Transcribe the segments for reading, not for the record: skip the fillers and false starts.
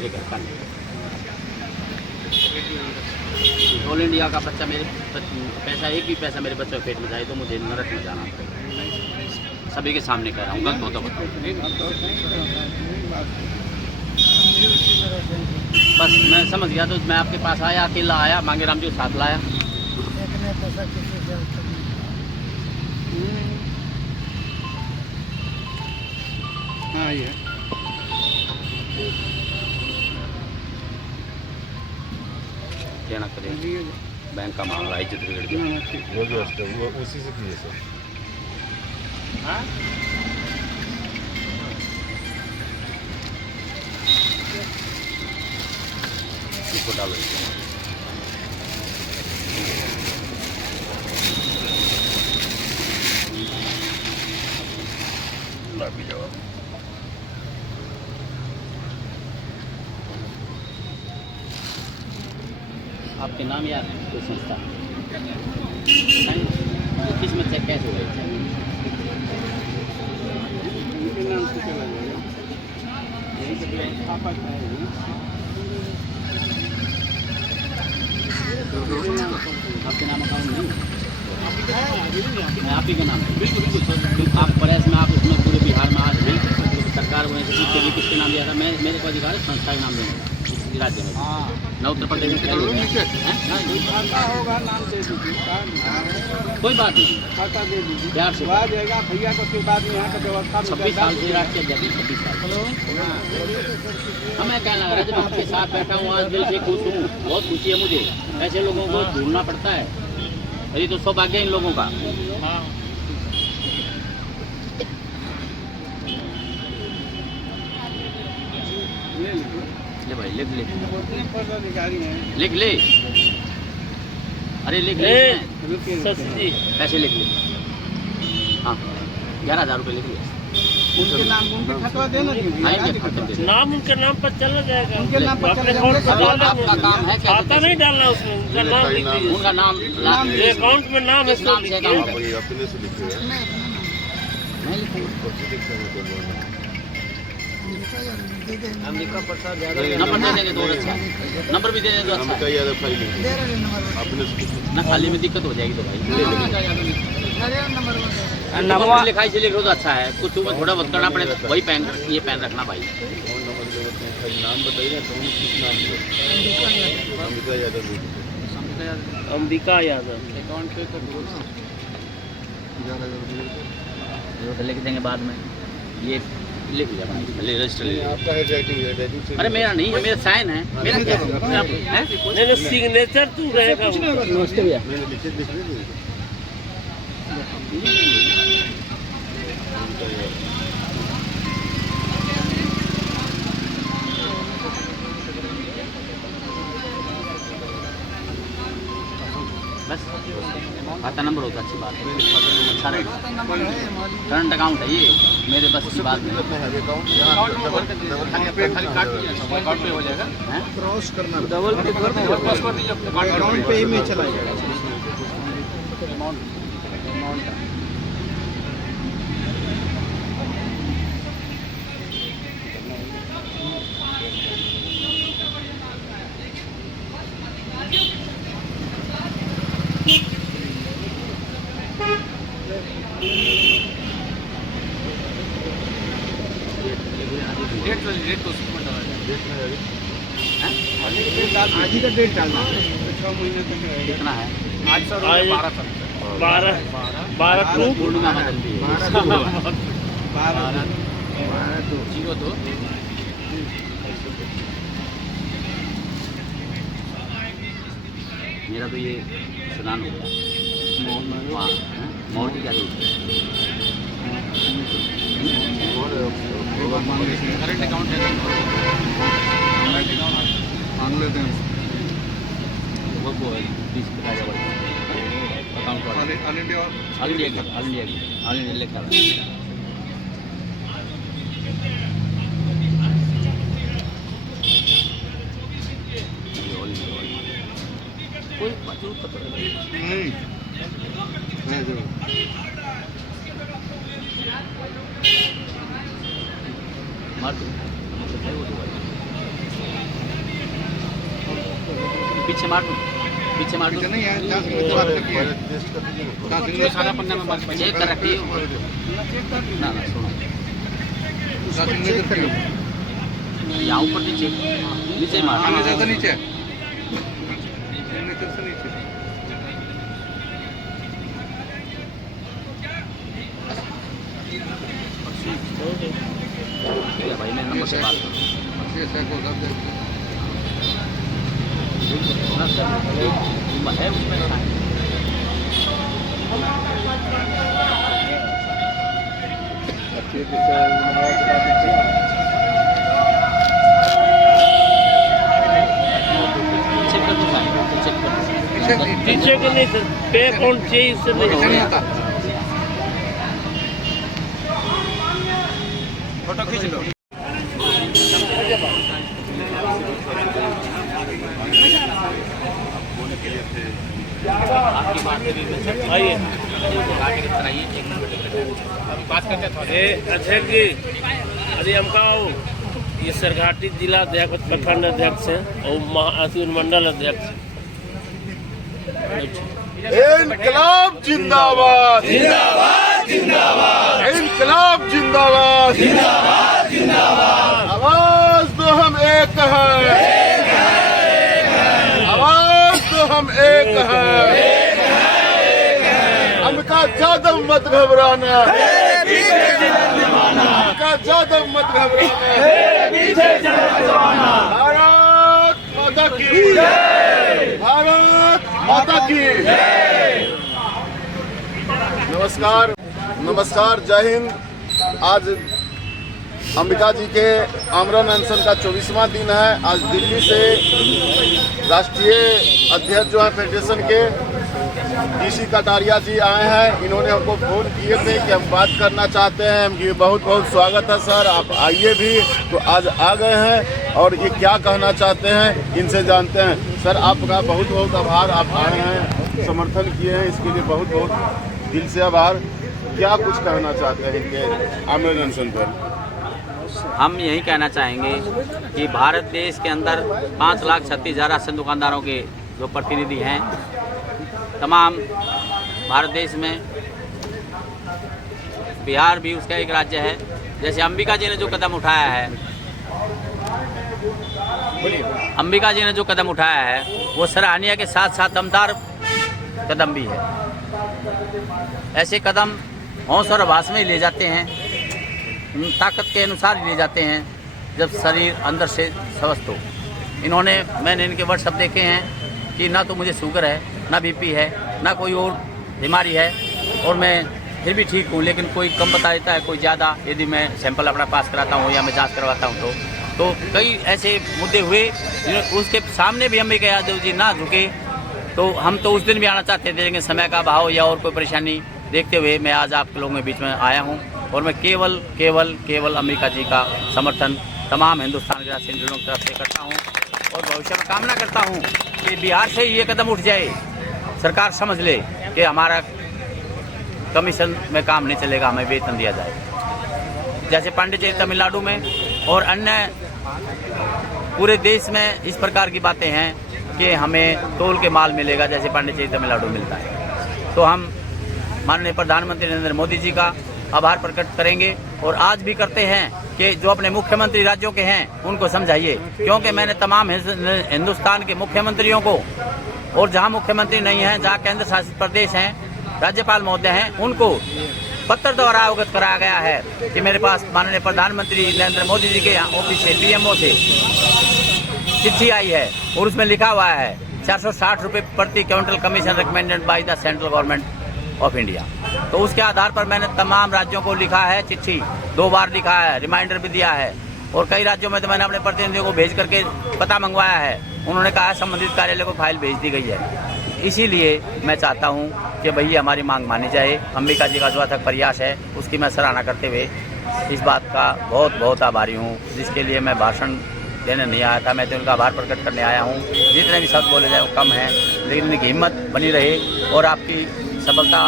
मेरे घर का नहीं। ऑल इंडिया का बच्चा मेरे पैसा, एक भी पैसा मेरे बच्चों के पेट में जाए तो मुझे नरक में जाना पड़ेगा। सभी के सामने कह रहा हूँ, गलत होता बताऊँ। बस मैं समझ गया, तो मैं आपके पास आया, अकेला आया, मांगे राम जी साथ लाया। हाँ ये देना करें, बैंक का मामला है, इज्जत बिगड़ गया। वो भी वो उसी से किए सर। हाँ? इसको डालो, आपके नाम याद है कोई संस्था? किस्मत से कैसे हो गई? उनके नाम से चला जाएगा। आपा का है आपके नाम अकाउंट नहीं है? मैं आप ही का नाम है। बिल्कुल बिल्कुल। आप प्रेस में, आप उसमें पूरे बिहार में आज भी सरकार होने से पूछते भी किसके नाम दिया था। मैं, मेरे को अधिकार है संस्था के नाम देने का इस राज्य में। मैं उत्तर प्रदेश में होगा, नाम दे दीजिए, कोई बात नहीं, खाता दे दीजिए, प्यार से आ जाएगा भैया को। फिर बाद में यहाँ का व्यवस्था 26 साल से राष्ट्रीय अध्यक्ष, 26 साल। हमें क्या लग रहा है, जब आपके साथ बैठा हूँ आज दिल से खुश हूँ, बहुत खुशी है मुझे। ऐसे लोगों को ढूंढना पड़ता है, यही तो सौभाग्य है इन लोगों का। ले भाई, लिख ले, पदाधिकारी हैं। लिख ले, अरे लिख ले, पैसे लिख ले। हाँ, 11,000 रुपये लिख ले। उनके नाम, उनके खतवा देना दीजिए। नाम उनके नाम पर चला जाएगा। उनके नाम पर चला अकाउंट जाएगा। डालना, आपका काम है क्या? खाता नहीं डालना उसमें, उनका नाम लिख दीजिए। उनका नाम अकाउंट में नाम है, किस नाम से अकाउंट आप है? ये अपने से लिखे हैं। मैं लिखूंगा। कौन सी लिखते हैं? अंबिका प्रसाद यादव, नंबर दे देंगे तो और अच्छा है। नंबर भी दे देंगे तो अच्छा अंबिका है। यादव फाइल अपने से ना खाली में दिक्कत हो जाएगी तो भाई नंबर लिखाई से लिखो तो अच्छा है। कुछ थोड़ा बहुत करना पड़ेगा, वही पेन, ये पेन रखना भाई। कौन नंबर दे देते हैं? खाली नाम बताइए ना, कौन किस नाम से? अंबिका यादव दे दीजिए। अंबिका यादव। अकाउंट पे कर दो ना। वो तो लिख देंगे बाद में, ये लिख लिया भाई, पहले रजिस्टर ले लिया। आपका हैंडराइटिंग से अरे मेरा नहीं है, मेरा साइन है, मेरा क्या है? नहीं, सिग्नेचर तू रहेगा। नमस्ते भैया। मैंने लिखे लिख ली। बस खाता नंबर होता अच्छी बात है, अच्छा रहेगा। करंट अकाउंट है ये, मेरे बस की बात नहीं है। अकाउंट पे हो जाएगा। हैं? क्रॉस करना, डबल पे कर दो, क्रॉस कर दीजिए। अकाउंट पे ही में चला जाएगा। डेट तो उसमें डाला जाएगा। आज ही का डेट डालना है, 6 महीने तक रहेगा। कितना है? आज सर 12 तक। 12 टू पूर्णिमा में जल्दी है। 12 02 मेरा तो ये स्नान हो गया। मोहर की क्या जरूरत है? करंट अकाउंट है, मांग लेते हैं। वो 20 का account all India all India लिखा है। कोई जरूरत पता नहीं। नहीं जरूर। मार दो, है वो तो भाई। पीछे मार दो, पीछे मार दो। नहीं है, जांच करने के बाद करती है। टेस्ट कर दीजिए ना। जांच करने के सारा पन्ना में मार चेक कर रखिए ना, सुनो चेक करिए। यहाँ ऊपर नीचे नीचे मार। आने ज़्यादा नीचे। सिग्नेचर से नीचे। ठीक है भाई, मैं नंबर से बात करूँ। ये सैको कर दे। है उसमें चेक कर दो, चेक कर दो। पीछे के नहीं सर, पे अकाउंट चाहिए, इससे नहीं ऐसा नहीं होगा। होता। फोटो खींच लो। आपकी बात से भी मैं आइए आगे की तरह आइए, एक मिनट बात करते हैं थोड़ा। अध्यक्ष जी, अरे हम का ये सरघाटी जिला अध्यक्ष, प्रखंड अध्यक्ष हैं और मंडल अध्यक्ष। इनकलाब जिंदाबाद, जिंदाबाद जिंदाबाद, इनकलाब जिंदाबाद, जिंदाबाद जिंदाबाद। आवाज दो हम एक है, आवाज दो हम एक है। अमिका यादव मत घबराना, अमिका यादव मत घबराना। भारत माता की जय, भारत माता की जय। नमस्कार, नमस्कार, जय हिंद। आज अंबिका जी के आमरण अनशन का 24वां दिन है। आज दिल्ली से राष्ट्रीय अध्यक्ष जो है फेडरेशन के DC कटारिया जी आए हैं। इन्होंने हमको फोन किए थे कि हम बात करना चाहते हैं। ये बहुत बहुत स्वागत है सर, आप आइए भी। तो आज आ गए हैं और ये क्या कहना चाहते हैं इनसे जानते हैं। सर आपका बहुत बहुत आभार, आप आए हैं, समर्थन किए हैं, इसके लिए बहुत बहुत दिल से आभार। क्या कुछ कहना चाहते हैं इनके आमरण अनशन पर? हम यही कहना चाहेंगे कि भारत देश के अंदर 5,36,000 राशन दुकानदारों के जो प्रतिनिधि हैं, तमाम भारत देश में बिहार भी उसका एक राज्य है। जैसे अंबिका जी ने जो कदम उठाया है, अंबिका जी ने जो कदम उठाया है वो सराहनीय के साथ साथ दमदार कदम भी है। ऐसे कदम हौस और आभास में ले जाते हैं, ताकत के अनुसार ही ले जाते हैं जब शरीर अंदर से स्वस्थ हो। मैंने इनके व्हाट्सएप देखे हैं कि ना तो मुझे शुगर है, ना BP है, ना कोई और बीमारी है, और मैं फिर भी ठीक हूँ। लेकिन कोई कम बता देता है, कोई ज़्यादा। यदि मैं सैंपल अपना पास कराता हूँ या मैं जांच करवाता हूँ तो कई ऐसे मुद्दे हुए उसके सामने भी अंबिका यादव जी ना झुके। तो हम तो उस दिन भी आना चाहते थे, लेकिन समय का अभाव या और कोई परेशानी देखते हुए मैं आज आप लोगों के बीच में आया हूँ। और मैं केवल अंबिका जी का समर्थन तमाम हिंदुस्तान के राष्ट्रीय लोगों की तरफ से करता हूँ और भविष्य में कामना करता हूँ कि बिहार से ये कदम उठ जाए, सरकार समझ ले कि हमारा कमीशन में काम नहीं चलेगा, हमें वेतन दिया जाए। जैसे पांडिचेरी तमिलनाडु में और अन्य पूरे देश में इस प्रकार की बातें हैं कि हमें तोल के माल मिलेगा जैसे पांडिचेरी तमिलनाडु मिलता है। तो हम माननीय प्रधानमंत्री नरेंद्र मोदी जी का आभार प्रकट करेंगे और आज भी करते हैं कि जो अपने मुख्यमंत्री राज्यों के हैं उनको समझाइए, क्योंकि मैंने तमाम हिंदुस्तान के मुख्यमंत्रियों को, और जहां मुख्यमंत्री नहीं हैं, जहां केंद्र शासित प्रदेश हैं, राज्यपाल महोदय हैं, उनको पत्र द्वारा अवगत कराया गया है कि मेरे पास माननीय प्रधानमंत्री नरेंद्र मोदी जी के ऑफिस से PMO से चिट्ठी आई है और उसमें लिखा हुआ है 460 रुपये प्रति quintal commission recommended by the central government of India. तो उसके आधार पर मैंने तमाम राज्यों को लिखा है चिट्ठी, 2 बार लिखा है, रिमाइंडर भी दिया है। और कई राज्यों में तो मैंने अपने प्रतिनिधियों को भेज करके पता मंगवाया है, उन्होंने कहा संबंधित कार्यालय को फाइल भेज दी गई है। इसीलिए मैं चाहता हूं कि भैया हमारी मांग मानी जाए। अंबिका जी का जो अथक प्रयास है उसकी मैं सराहना करते हुए इस बात का बहुत बहुत आभारी हूँ, जिसके लिए मैं भाषण देने नहीं आया था, मैं तो उनका आभार प्रकट करने आया हूँ। जितने भी शब्द बोले जाए वो कम है, लेकिन इनकी हिम्मत बनी रहे और आपकी सफलता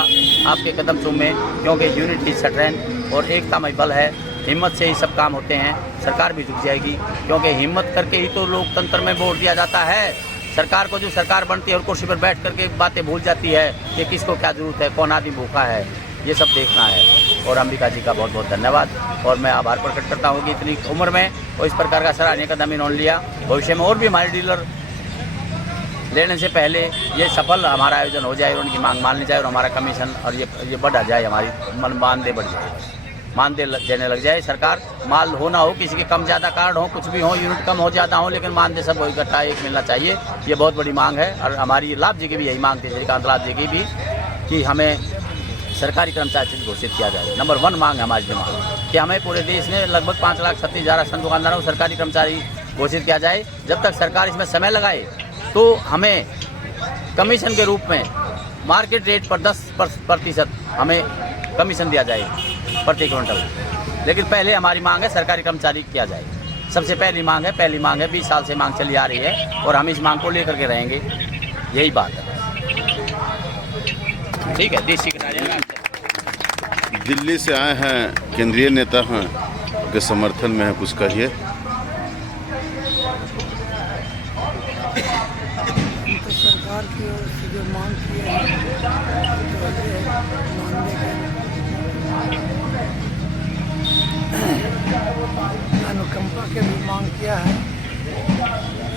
आपके कदम चूमे, क्योंकि यूनिटी इज स्ट्रेंथ और एकता में बल है। हिम्मत से ही सब काम होते हैं। सरकार भी झुक जाएगी, क्योंकि हिम्मत करके ही तो लोकतंत्र में वोट दिया जाता है। सरकार को जो सरकार बनती है और कुर्सी पर बैठ करके बातें भूल जाती है कि किसको क्या ज़रूरत है, कौन आदमी भूखा है, ये सब देखना है। और अंबिका जी का बहुत बहुत धन्यवाद और मैं आभार प्रकट करता हूँ कि इतनी उम्र में और इस प्रकार का सराहनीय कदम इन्होंने लिया। भविष्य में और भी हमारे डीलर लेने से पहले ये सफल हमारा आयोजन हो जाए और उनकी मांग मान ली जाए और हमारा कमीशन और ये बढ़ा जाए, हमारी मानदेय बढ़ जाए, मानदेय देने लग जाए। सरकार माल हो ना हो, किसी के कम ज़्यादा कार्ड हो, कुछ भी हो, यूनिट कम हो ज़्यादा हो, लेकिन मानदेय सब इकट्ठा एक मिलना चाहिए। ये बहुत बड़ी मांग है और हमारी लाभ जी की भी यही मांग थी, श्रीकांत लाभ जी की भी, कि हमें सरकारी कर्मचारी घोषित किया जाए। नंबर 1 मांग है हमारी डिमांड कि हमें पूरे देश में लगभग 5,37,000 राशन दुकानदारों को सरकारी कर्मचारी घोषित किया जाए। जब तक सरकार इसमें समय लगाए तो हमें कमीशन के रूप में मार्केट रेट पर 10% हमें कमीशन दिया जाए प्रति क्विंटल। लेकिन पहले हमारी मांग है सरकारी कर्मचारी किया जाए, सबसे पहली मांग है। 20 साल से मांग चली आ रही है और हम इस मांग को लेकर के रहेंगे, यही बात है। ठीक है, देसी दिल्ली से आए हैं, केंद्रीय नेता हैं, के समर्थन में है, कुछ कहिए। तो सरकार की ओर से जो मांग की है अनुकंपा के भी मांग किया है।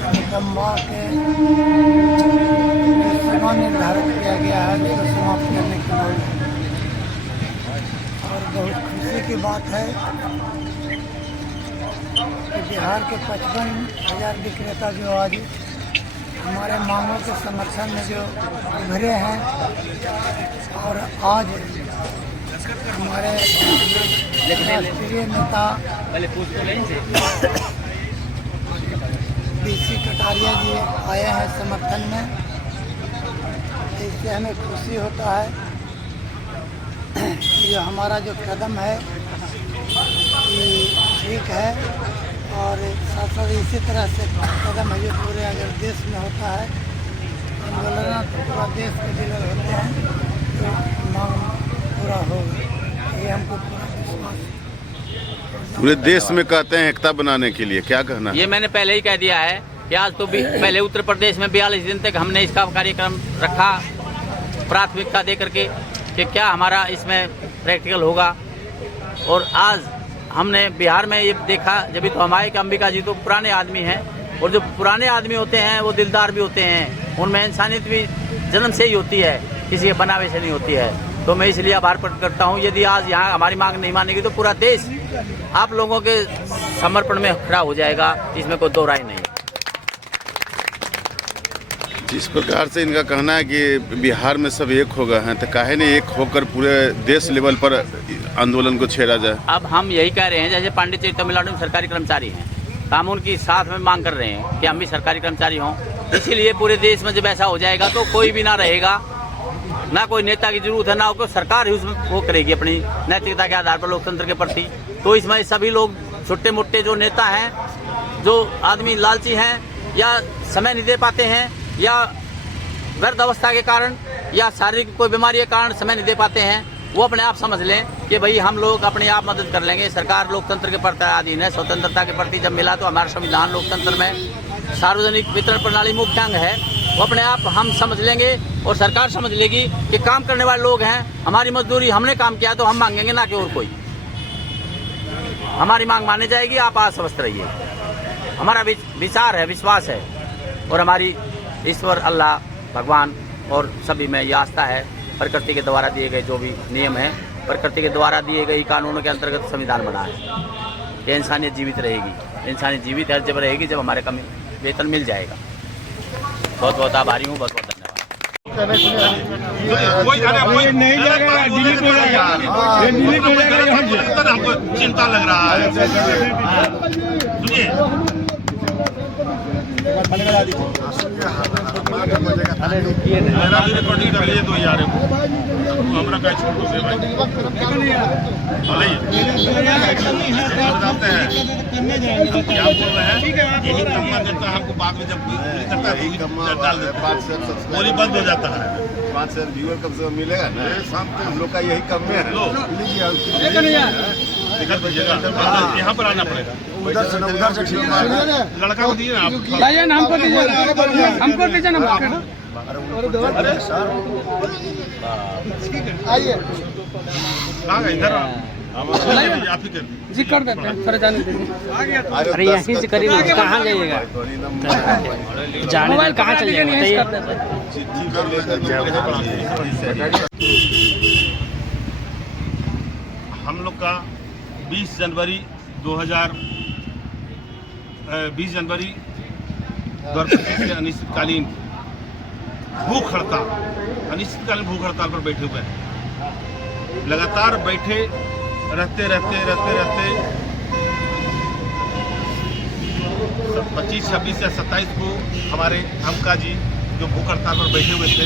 अनुकंपा के सीमा निर्धारित किया गया है उसको समाप्त करने की मांग है। और बहुत खुशी की बात है कि बिहार के 55,000 विक्रेता जो आज हमारे मांगों के समर्थन में जो उभरे हैं और आज हमारे राष्ट्रीय नेता पीसी कटारिया जी आए हैं समर्थन में, इससे हमें खुशी होता है कि जो हमारा जो कदम है ये ठीक है। और साथ साथ इसी तरह से कदम है जो पूरे अगर देश में होता है आंदोलन तो पूरा देश के डीलर होते हैं तो मांग पूरा होगा, ये हमको पूरा विश्वास है। पूरे देश में कहते हैं एकता बनाने के लिए, क्या कहना है? ये मैंने पहले ही कह दिया है कि आज तो भी पहले उत्तर प्रदेश में 42 दिन तक हमने इसका कार्यक्रम रखा प्राथमिकता दे करके कि क्या हमारा इसमें प्रैक्टिकल होगा। और आज हमने बिहार में ये देखा जब तो हमारे कि अंबिका जी तो पुराने आदमी हैं और जो पुराने आदमी होते हैं वो दिलदार भी होते हैं, उनमें इंसानियत भी जन्म से ही होती है, किसी के बनावे से नहीं होती है। तो मैं इसलिए आभार प्रकट करता हूँ। यदि आज यहाँ हमारी मांग नहीं मानेगी तो पूरा देश आप लोगों के समर्पण में खड़ा हो जाएगा, इसमें कोई दो राय नहीं। जिस प्रकार से इनका कहना है कि बिहार में सब एक हो गए हैं, तो काहे नहीं एक होकर पूरे देश लेवल पर आंदोलन को छेड़ा जाए? अब हम यही कह रहे हैं, जैसे पांडिचेरी तमिलनाडु में सरकारी कर्मचारी हैं, तो हम उनकी साथ में मांग कर रहे हैं कि हम भी सरकारी कर्मचारी हों। इसीलिए पूरे देश में जब ऐसा हो जाएगा तो कोई भी ना रहेगा, ना कोई नेता की जरूरत है, ना कोई सरकार ही उसमें वो करेगी अपनी नैतिकता के आधार पर लोकतंत्र के प्रति। तो इसमें सभी लोग छोटे मोटे जो नेता हैं, जो आदमी लालची हैं या समय नहीं दे पाते हैं या वृद्ध अवस्था के कारण या शारीरिक कोई बीमारी के कारण समय नहीं दे पाते हैं, वो अपने आप समझ लें कि भाई हम लोग अपने आप मदद कर लेंगे। सरकार लोकतंत्र के प्रति अधीन है, स्वतंत्रता के प्रति जब मिला तो हमारा संविधान लोकतंत्र में सार्वजनिक वितरण प्रणाली मुख्य अंग है, वो अपने आप हम समझ लेंगे और सरकार समझ लेगी कि काम करने वाले लोग हैं, हमारी मजदूरी हमने काम किया तो हम मांगेंगे, ना कि और कोई। हमारी मांग मानी जाएगी, आप आश्वस्त रहिए। हमारा विचार है, विश्वास है और हमारी ईश्वर अल्लाह भगवान और सभी में यह आस्था है। प्रकृति के द्वारा दिए गए जो भी नियम हैं, प्रकृति के द्वारा दिए गए कानूनों के अंतर्गत संविधान बना है। ये इंसानियत जीवित रहेगी, इंसानियत जीवित है जब रहेगी जब हमारे कमी वेतन मिल जाएगा। बहुत बहुत आभारी हूँ, बहुत बहुत धन्यवाद। हमको चिंता लग रहा है। रिकॉर्डिंग कर लिए तो यार हमरा का छोड़ दो भाई, क्या बोल रहे हैं? यही कम्मा देता है हमको, बाद में जब करता है डाल देता है, बोली बंद हो जाता है। 5,000 व्यूअर कब से मिलेगा ना, शाम तक हम लोग का यही कम में है। लो निकल दीजिएगा, यहाँ पर आना पड़ेगा। उधर से ठीक लड़का को दिए ना आप। भैया नाम को दीजिए, हमको दीजिए ना। आइए कहाँ गए इधर आप ही कर जी कर देते हैं, सर जाने दीजिए। अरे यहीं से करीब कहाँ जाइएगा, जाने कहाँ चले जाएंगे? हम लोग का 20 जनवरी 2025 से अनिश्चितकालीन भूख हड़ताल पर बैठे हुए हैं। लगातार बैठे रहते 25, 26 या 27 को हमारे हमका जी जो भूख हड़ताल पर बैठे हुए थे,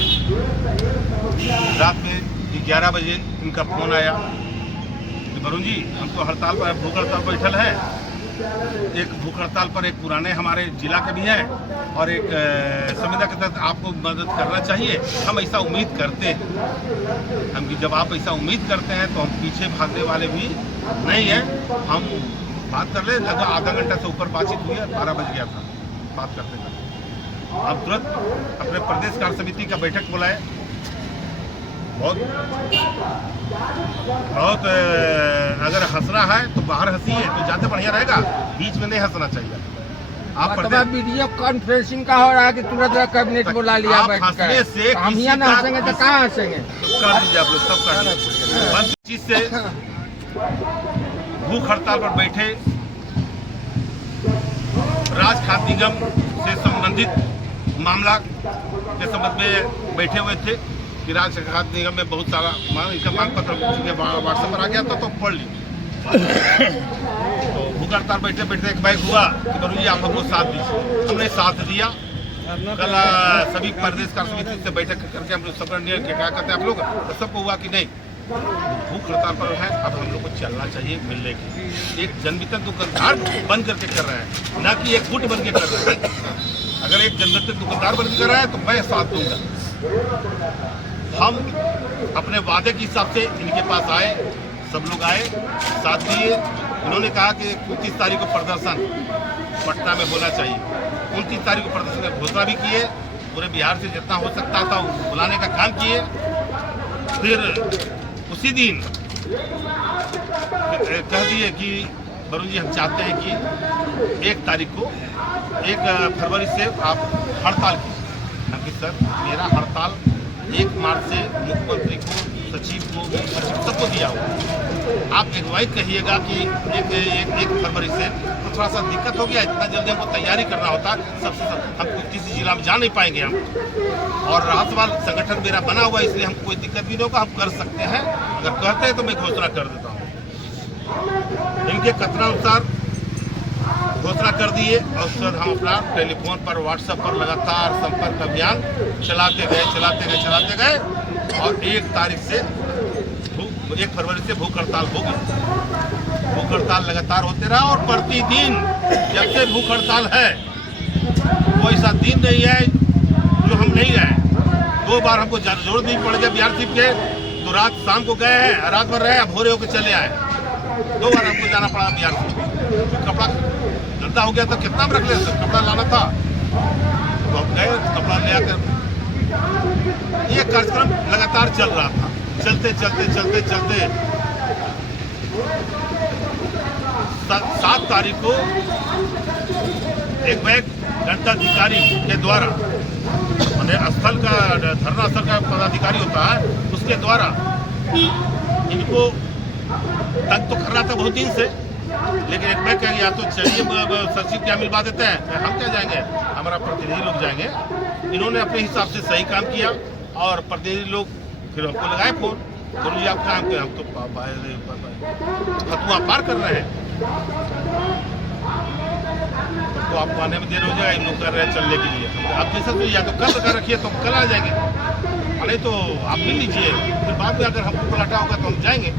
रात में 11 बजे इनका फोन आया कि वरुण जी हम तो हड़ताल पर भूख हड़ताल पर बैठल है। एक भूख हड़ताल पर एक पुराने हमारे जिला के भी हैं और एक संविदा के तहत आपको मदद करना चाहिए। हम ऐसा उम्मीद करते हैं, हम जब आप ऐसा उम्मीद करते हैं तो हम पीछे भागने वाले भी नहीं हैं। हम बात कर ले, लगभग आधा घंटा से ऊपर बातचीत हुई है, 12 बज गया था बात करते करते। हम तुरंत अपने प्रदेश कार्य समिति का बैठक बुलाए। बहुत अगर हंसना है तो बाहर हंसिए तो ज़्यादा बढ़िया रहेगा, बीच में नहीं हंसना चाहिए। आप वीडियो कॉन्फ्रेंसिंग का हो रहा है कि तुरंत कैबिनेट बुला लिया, हंसने से हम यहाँ ना हंसेंगे तो कहाँ हंसेंगे? कर दीजिए आप लोग, सब कर दीजिए। बस चीज से भूख हड़ताल पर बैठे राज खाद्य निगम से संबंधित मामला के संबंध में बैठे हुए थे कि राज्य खाद्य निगम में बहुत सारा इनका मांग पत्र व्हाट्सएप पर आ गया था तो पढ़ ली। तो भूख हड़ताल बैठे बैठे एक बैग हुआ कि वरुण जी आप हमको साथ दीजिए। हमने साथ दिया। कल सभी प्रदेश कार्य समिति से बैठक करके हम लोग सब क्या करते हैं आप लोग, तो सबको हुआ कि नहीं भूख हड़ताल पर है, अब हम लोग को चलना चाहिए मिलने की। एक जनवितरण दुकानदार बंद करके कर रहे हैं, ना कि एक गुट बन के कर रहे हैं। अगर एक जनवितरण दुकानदार बन के कर रहा है तो मैं साथ दूंगा। हम अपने वादे के हिसाब से इनके पास आए, सब लोग आए, साथ दिए। उन्होंने कहा कि 29 तारीख को प्रदर्शन पटना में होना चाहिए। 29 तारीख को प्रदर्शन की घोषणा भी किए, पूरे बिहार से जितना हो सकता था बुलाने का काम किए। फिर उसी दिन कह दिए कि वरुण जी हम चाहते हैं कि 1 तारीख को 1 फरवरी से आप हड़ताल कीजिए। हम कि सर मेरा हड़ताल 1 मार्च से मुख्यमंत्री को, सचिव को, सचिव सबको दिया हुआ। आप अगुवाई कहिएगा कि 1 फरवरी से, तो थोड़ा सा दिक्कत हो गया। इतना जल्दी हमको तैयारी करना होता, सबसे हम किसी जिला में जा नहीं पाएंगे हम। और रहा सवाल संगठन मेरा बना हुआ, इसलिए हमको कोई दिक्कत भी नहीं होगा, हम कर सकते हैं। अगर कहते हैं तो मैं घोषणा कर देता हूँ। इनके कथनानुसार घोषणा कर दिए और उसके बाद हम अपना टेलीफोन पर, व्हाट्सएप पर लगातार संपर्क अभियान चलाते गए और 1 तारीख से 1 फरवरी से भूख हड़ताल होगी। भूख हड़ताल लगातार होते रहा और प्रतिदिन जब से भूख हड़ताल है कोई ऐसा दिन नहीं है जो हम नहीं गए। 2 बार हमको जरूरत नहीं पड़ गया बिहार सीट के, तो रात शाम को गए हैं, रात भर रहे, अब भोरे होकर चले आए। 2 बार हमको जाना पड़ा बिहार सीट। कपड़ा गंदा हो गया था, कितना में रख ले, कपड़ा लाना था तो हम गए, कपड़ा ले आकर। ये कार्यक्रम लगातार चल रहा था। चलते 7 तारीख को एक बैग दंडाधिकारी के द्वारा, स्थल का धरना स्थल का पदाधिकारी होता है, उसके द्वारा इनको तंग तो कर रहा था बहुत दिन से, लेकिन एक बैग कह गया तो चलिए सचिव क्या मिलवा देते हैं। हम क्या जाएंगे, हमारा प्रतिनिधि लोग जाएंगे। इन्होंने अपने हिसाब से सही काम किया और प्रतिनिधि लोग फिर हमको लगाए फोन, गुरु जी आप काम करें, हम तो फतुआ पार कर रहे हैं, तो आपको आने में देर हो जाएगा। इन लोग कर रहे हैं चलने के लिए, आप जैसे तो या तो कल कर रखिए तो कल आ जाएंगे, नहीं तो आप मिल लीजिए। फिर बाद में अगर हमको पलटा होगा तो हम जाएंगे।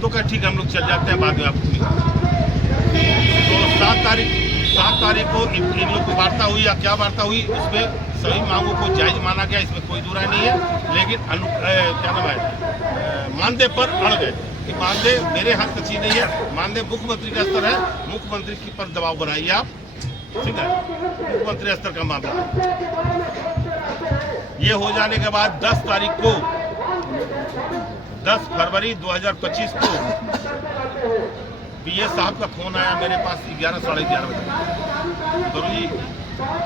तो क्या ठीक है, हम लोग चल जाते हैं, बाद में आपको। तो 7 तारीख को इन लोग को वार्ता हुई या क्या वार्ता हुई, उसमें सभी मांगों को जायज माना गया, इसमें कोई दुराय नहीं है। लेकिन क्या नाम है, मानदेय पर अड़ गए। कि मानदेय मेरे हाथ का चीज नहीं है, मानदेय मुख्यमंत्री का स्तर है, मुख्यमंत्री की पर दबाव बनाइए आप, ठीक है, मुख्यमंत्री स्तर का मामला। ये हो जाने के बाद 10 तारीख को 10 फरवरी 2025 को बीए साहब का फोन आया मेरे पास 11 साढ़े 11 बजे। गुरु जी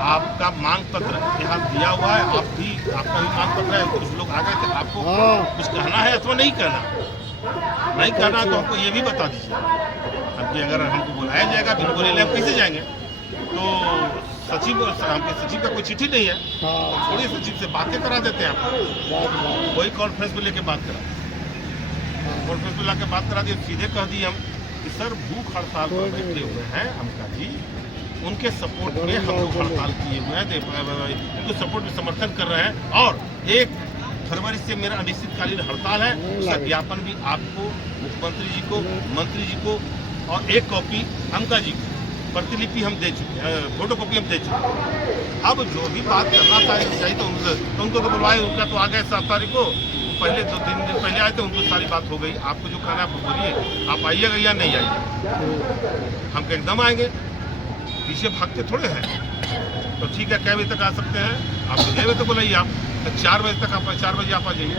आपका मांग पत्र यहाँ दिया हुआ है, आपका भी मांग पत्र है, कुछ लोग आ गए थे, आपको कुछ कहना है अथवा नहीं कहना, नहीं कहना तो हमको ये भी बता दीजिए। अब अगर हमको बुलाया जाएगा बिन बोले हम कैसे जाएंगे? तो सचिव, हमके सचिव का कोई चिट्ठी नहीं है, थोड़ी सचिव से बातें करा देते हैं आपको, वही कॉन्फ्रेंस में लेके बात करा, कॉन्फ्रेंस में लाके बात करा दिए, सीधे कह दिए हम कि सर भूख हड़ताल पर बैठे हुए हैं हमका जी, उनके सपोर्ट में हम लोग हड़ताल किए हुए हैं, उनको सपोर्ट में समर्थन कर रहे हैं, और 1 फरवरी से मेरा अनिश्चितकालीन हड़ताल है। उसका ज्ञापन भी आपको, मुख्यमंत्री जी को, मंत्री जी को, और 1 कॉपी हमका जी को प्रतिलिपि हम दे चुके हैं, फोटो कॉपी हम दे चुके हैं। अब जो भी बात करना था चाहिए तो उनको तो बुलवाए, उनका तो आ गए 7 तारीख को, पहले 2-3 दिन पहले आए थे, उनको सारी बात हो गई। आपको जो कहना है आप बोलिए, आप आइएगा या नहीं आइएगा? हम एकदम आएंगे, पीछे भागते थोड़े हैं। तो ठीक है, कै बजे तक आ सकते हैं? आपको 6 बजे तक बुलाइए, आप तो 4 बजे तक आप 4 बजे आप आ जाइए।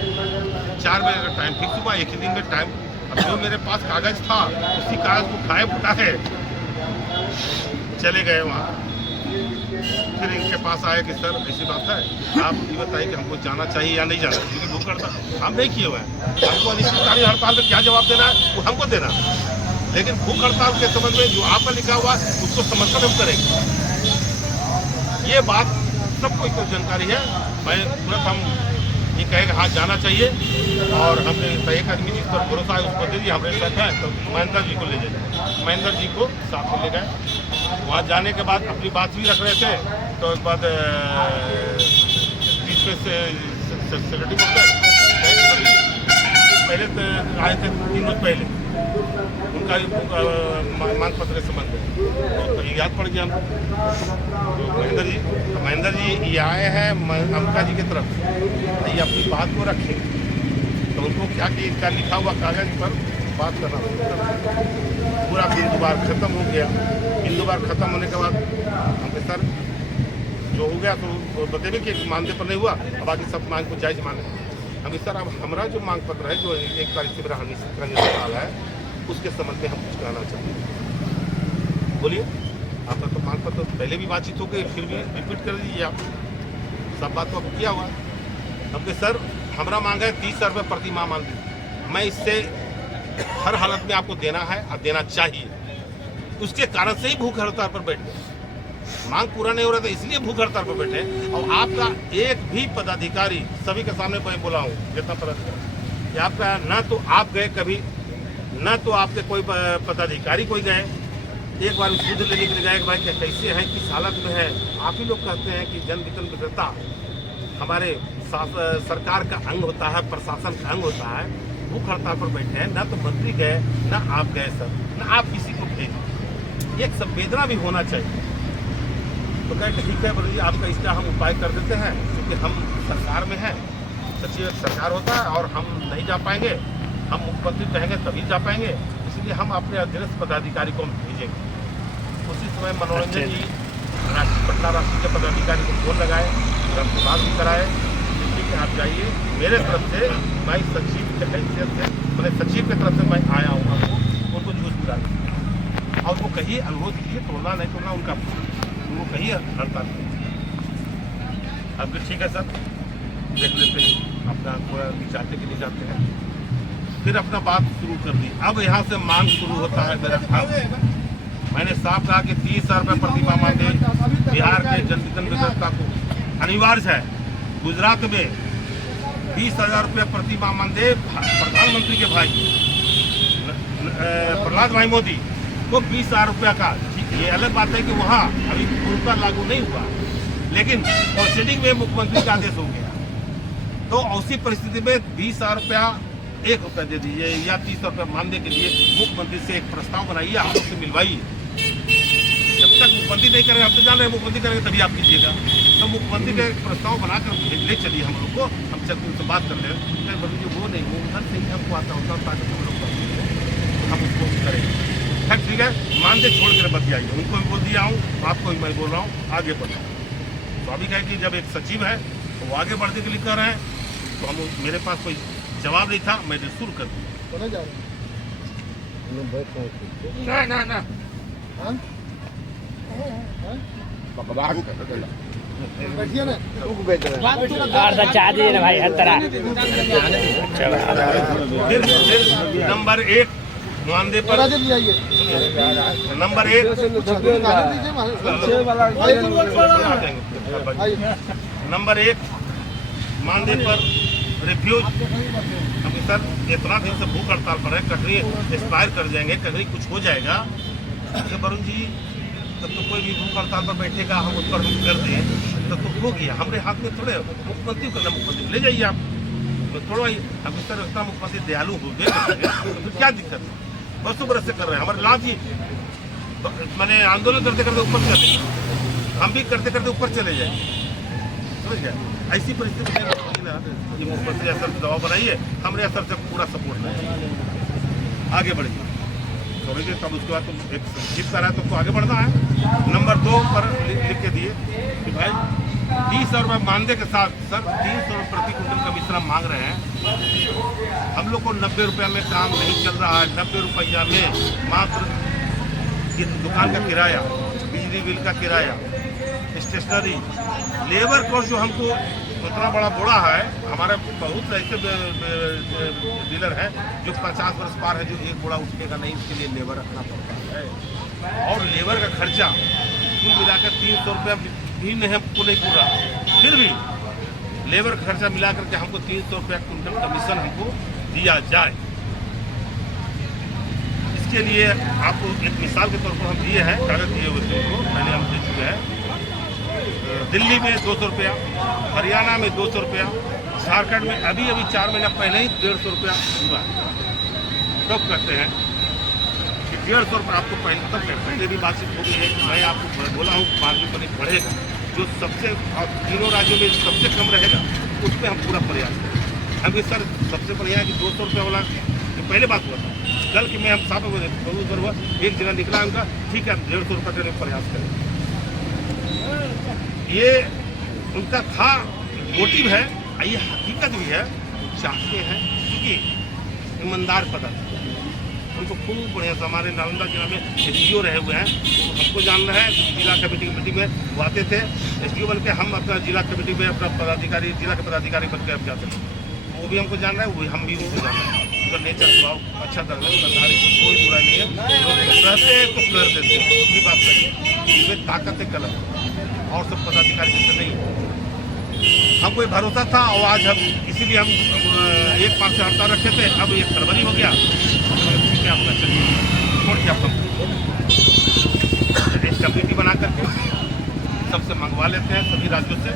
4 बजे का टाइम फिक्स हुआ, एक ही दिन का टाइम। अब जो मेरे पास कागज था उसी कागज को खाए फुटा है, चले गए वहाँ। फिर इनके पास आए कि सर ऐसी बात है, आप ये बताइए कि हमको जाना चाहिए या नहीं जाना, क्योंकि भूख हड़ताल हम नहीं किए हुए हैं, हमको अनिश्चितकालीन हड़ताल में क्या जवाब देना है वो हमको देना, लेकिन भूख हड़ताल के संबंध में जो आप पर लिखा हुआ उसको समर्थन हम करेंगे। ये बात सबको एक जानकारी है। मैं तुरंत हम ये कहेगा हाँ जाना चाहिए, और हमने एक आदमी जिस पर भरोसा है उसको दे दिया, हमारे साथ है तो महेंद्र जी को ले जाइए। महेंद्र जी को साथ में ले गए, वहाँ जाने के बाद अपनी बात भी रख रहे थे, तो उसके बाद बीच में से सेक्रेटरी पहले तो आए थे 3 रोज पहले, उनका मांग पत्र के संबंध में तो याद पड़ गया हमको। तो महेंद्र जी ये आए हैं अमका जी की तरफ, ये अपनी बात को रखें, तो उनको क्या कि इनका लिखा हुआ कागज पर बात करना पूरा बिंदुवार खत्म हो गया। बिंदुवार खत्म होने के बाद हमने सर जो हो गया तो बतेबे कि मानदेय पर नहीं हुआ, अब बाकी सब मांग को जायज माने। हम सर अब हमारा जो मांग पत्र है जो 1 तारीख से मेरा अनिश्चितकालीन हड़ताल है उसके संबंध में हम कुछ कहना चाहते हैं। बोलिए, आपका तो मांग पत्र पहले भी बातचीत हो गई, फिर भी रिपीट कर दीजिए आप, सब बात तो आपको किया हुआ। हमके सर हमारा मांग है 30,000 रुपये प्रति माह मानदेय, मैं इससे हर हालत में आपको देना है और देना चाहिए, उसके कारण से ही भूख हड़ताल पर बैठे। मांग पूरा नहीं हो रहा था इसलिए भूख हड़ताल पर बैठे, और आपका एक भी पदाधिकारी, सभी के सामने मैं बोला हूँ जितना पदाधिकारी, आपका न तो आप गए कभी, न तो आपके कोई पदाधिकारी कोई गए, एक बार दूध लेने के लिए गए भाई क्या कैसे हैं, किस हालत में है। आप ही लोग कहते हैं कि जन वितरण विक्रेता हमारे सरकार का अंग होता है, प्रशासन का अंग होता है, भूख हड़ताल पर बैठे हैं, ना तो मंत्री गए ना आप गए सर, ना आप किसी को भेजें, एक संवेदना भी होना चाहिए। तो कहे ठीक है बोलिए आपका इसका हम उपाय कर देते हैं, क्योंकि हम सरकार में हैं, सचिव सरकार होता है और हम नहीं जा पाएंगे, हम मुख्यमंत्री कहेंगे तभी जा पाएंगे, इसलिए हम अपने अधीनस्थ पदाधिकारी को हम भेजेंगे। उसी समय मनोरंजन जी पटना राष्ट्रीय के पदाधिकारी को फोन लगाए, उनसे बात भी कराए, ठीक है आप जाइए, मेरे तरफ से मैं सचिव के हैसियत से मैंने सचिव की तरफ से मैं आया हूँ, आपको उनको न्यूज़ मिला और वो कहिए अनुरोध कीजिए, तोड़ना नहीं तोड़ना उनका, उनको कहिए हड़ताल। अब ठीक है सर, देख लेते हैं अपना पूरा जाते कि नहीं जाते हैं, फिर अपना बात शुरू कर दी। अब यहाँ से मांग शुरू होता है मेरा काम। मैंने साफ कहा कि 30,000 रुपये प्रति माह मानदेय बिहार के जन वितरण विक्रेता को अनिवार्य है। गुजरात में 20,000 रुपये प्रति माह मानदेय प्रधानमंत्री के भाई प्रहलाद भाई मोदी को 20,000 रुपये का, ये अलग बात है कि वहाँ अभी पूर्णतः लागू नहीं हुआ, लेकिन प्रोसीडिंग में मुख्यमंत्री का आदेश हो गया, तो उसी परिस्थिति में 20,000 रुपया 1 रुपया दे दीजिए या 30,000 रुपया मानदेय के लिए मुख्यमंत्री से एक प्रस्ताव बनाइए, हम लोग से मिलवाइए। जब तक मुख्यमंत्री नहीं करेंगे, हम तो जान रहे हैं मुख्यमंत्री करेंगे तभी आप कीजिएगा, तो मुख्यमंत्री का एक प्रस्ताव बनाकर ले चलिए हम लोग को, हम चल उनसे बात कर ले। वो नहीं, वो उधर से ही हमको आता होता ताकि हम लोग हम उसको करेंगे। खैर ठीक है, मानदेय छोड़ कर बतियाइए, उनको भी बोल दिया हूँ, आपको भी मैं बोल रहा हूँ आगे बढ़ो। स्वाभाविक है कि जब एक सचिव है तो वो आगे बढ़ने के लिए कर रहे हैं, तो हम मेरे पास कोई जवाब नहीं था, मैंने शुरू कर दिया। ना चाह दिए ना भाई हर तरह। फिर नंबर 1 मानदेय पर नंबर 1 नंबर 1 मानदेय पर रिफ्यूज। हम सर इतना दिन से भूख हड़ताल पर है, कटरी एक्सपायर कर जाएंगे, कटरी कुछ हो जाएगा तो वरुण जी तब तो कोई भी भूख हड़ताल पर बैठेगा, हम उस पर रुक कर दें तब तो हो गया। हमारे हाथ में थोड़े मुख्यमंत्री को, मुख्यमंत्री ले जाइए आप, तो थोड़ा ही हम सर इतना मुख्यमंत्री दयालु हो गए तो फिर क्या दिक्कत है? बरसों बरस से कर रहे हैं हमारे लाभ जी, मैंने आंदोलन करते करते ऊपर चले, हम भी करते करते ऊपर चले जाए, समझ गए? ऐसी परिस्थिति में मुख्यमंत्री असर दबाव बनाइए, हमारे असर से पूरा सपोर्ट है, आगे बढ़िए। समझिए तब उसके बाद तुम एक जीत कर रहा है, तुमको आगे बढ़ना है। नंबर 2 पर लिख के दिए कि भाई 30 रुपये मानदेय के साथ सर 300 रुपये प्रति क्विंटल का मिश्रा मांग रहे हैं। हम लोग को 90 रुपये में काम नहीं चल रहा है, 90 रुपया में मात्र दुकान का किराया, बिजली बिल का किराया, स्टेशनरी, लेबर कॉस्ट जो हमको उतना बड़ा बोड़ा है। हमारे बहुत ऐसे डीलर हैं जो 50 वर्ष पार है, जो एक बोड़ा उठने का नहीं, उसके लिए लेबर रखना पड़ता है, और लेबर का खर्चा कुल मिलाकर 300 रुपये भी नहीं हमको नहीं पूरा, फिर भी लेबर का खर्चा मिला करके हमको 300 रुपये क्विंटल कमीशन हमको दिया जाए। इसके लिए आपको एक मिसाल के तौर पर हम दिए हैं, कागज दिए हुए थे उनको, पहले हम दे चुके हैं। दिल्ली में 200 रुपया, हरियाणा में 200 रुपया, झारखंड में अभी 4 महीना पहले ही 150 रुपया हुआ है। तब कहते हैं कि 150 रुपये आपको पहले भी बातचीत हो गई है कि मैं आपको बोला हूँ मार्जिन पर बढ़ेगा, जो सबसे तीनों राज्यों में सबसे कम रहेगा उस पर हम पूरा प्रयास करें। हम सर सबसे बढ़िया है कि 200 रुपये वाला जो पहले बात हुआ था, कल कि मैं हम साफ हुआ एक जगह निकला उनका, ठीक है 150 रुपये देने का प्रयास करें। ये उनका था मोटिव है, ये हकीकत भी है, चाहते हैं क्योंकि ईमानदार पदाधिकारी उनको खूब बढ़िया से हमारे नालंदा जिला में एसडीओ रहे हुए हैं, तो हमको जान रहे हैं। जिला कमेटी की मीटिंग में वो आते थे, एसडीओ बन के हम अपना जिला कमेटी में अपना पदाधिकारी, जिला के पदाधिकारी बन के अब जाते थे, वो भी हमको जान रहे हैं, हम भी उनको जान रहे हैं। उनका नेचर स्वभाव अच्छा दर्ज है, कोई बुरा नहीं है, रहते हैं तो कर देते हैं, ये बात नहीं है, इसमें ताकत है कलम और सब पदाधिकारी जैसे नहीं है। हमको भरोसा था और आज हम इसीलिए हम 1 मार्च से हड़ताल रखे थे, अब 1 फरवरी हो गया, ठीक है आपका चलिए छोड़ के आप एक कमेटी बना करके सबसे मंगवा लेते हैं, सभी राज्यों से।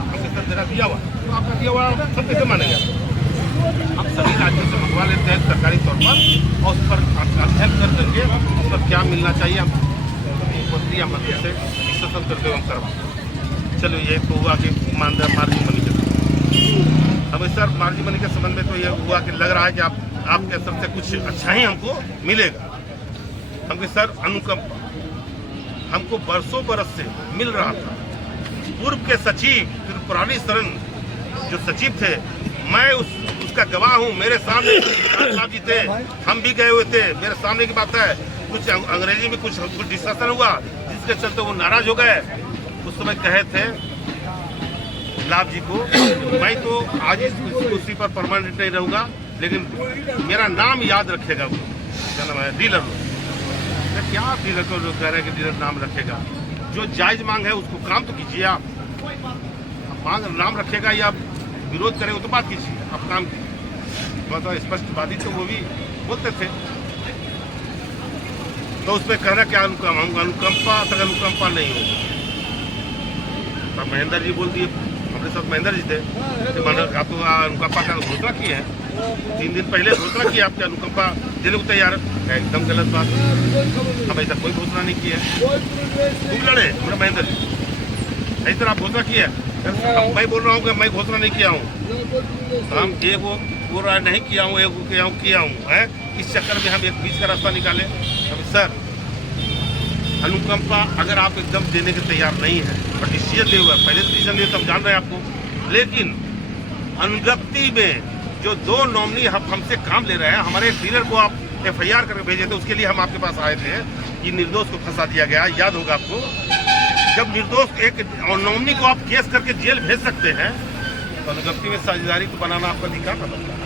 हमने सर मेरा दिया हुआ तो आपका दिया हुआ सब कैसे मानेंगे? हम सभी राज्यों से मंगवा लेते हैं सरकारी तौर पर, और उस पर अध्ययन कर करके उस पर क्या मिलना चाहिए हम मुख्यमंत्री या मंत्री से डिस्कशन करते हुए हम करवाते। चलो ये तो हुआ कि मार्जिन मनी के हमें सर मार्जिन मनी के संबंध में तो ये हुआ कि लग रहा है कि आपके असर से कुछ अच्छा ही हमको मिलेगा। हमके सर अनुकंपा हमको बरसों बरस से मिल रहा था। पूर्व के सचिव त्रिपुरारी शरण जो सचिव थे, मैं उसका गवाह हूँ। मेरे सामने साहब जी थे, हम भी गए हुए थे, मेरे सामने की बात है। कुछ अंग्रेजी में कुछ डिस्कशन हुआ जिसके चलते वो नाराज हो गए। उस समय कहे थे लाभ जी को, मैं तो आज इस कुर्सी पर परमानेंट नहीं रहूँगा, लेकिन मेरा नाम याद रखेगा। वो क्या नाम है, डीलर। क्या डीलर को कह रहे हैं कि डीलर नाम रखेगा? जो जायज मांग है उसको काम तो कीजिए। आप मांग नाम रखेगा या विरोध करें वो तो बात कीजिए, आप काम कीजिए। मतलब स्पष्टवादी तो वो भी बोलते थे, तो उस पर कहना क्या अनुकंपा तक अनुकंपा नहीं होगा। तब महेंद्र जी बोल दिए, हमारे साथ महेंद्र जी थे कि आप अनुकंपा का घोषणा की है, 3 दिन पहले घोषणा की, आपके अनुकंपा देने को तैयार है। एकदम गलत बात, हम ऐसा कोई घोषणा नहीं की है। तुम लड़े मेरा महेंद्र जी, ऐसा आप घोषणा की है? मैं बोल रहा हूँ कि मैं घोषणा नहीं किया हूँ। हम बोल रहा है नहीं किया हूँ, किया हूँ है। इस चक्कर में हम एक बीच का रास्ता निकाले। अब सर अनुकंपा अगर आप एकदम देने के तैयार नहीं है और डिसीजन ले हुआ, पहले डिसीजन लिए तो हम जान रहे हैं आपको, लेकिन अनुगप्ति में जो 2 नॉमिनी हमसे काम ले रहे हैं, हमारे डीलर को आप FIR करके भेजे थे, उसके लिए हम आपके पास आए थे कि निर्दोष को फंसा दिया गया। याद होगा आपको, जब निर्दोष एक नॉमिनी को आप केस करके जेल भेज सकते हैं तो अनुगप्ति में साझेदारी को बनाना आपका अधिकार न बनता है।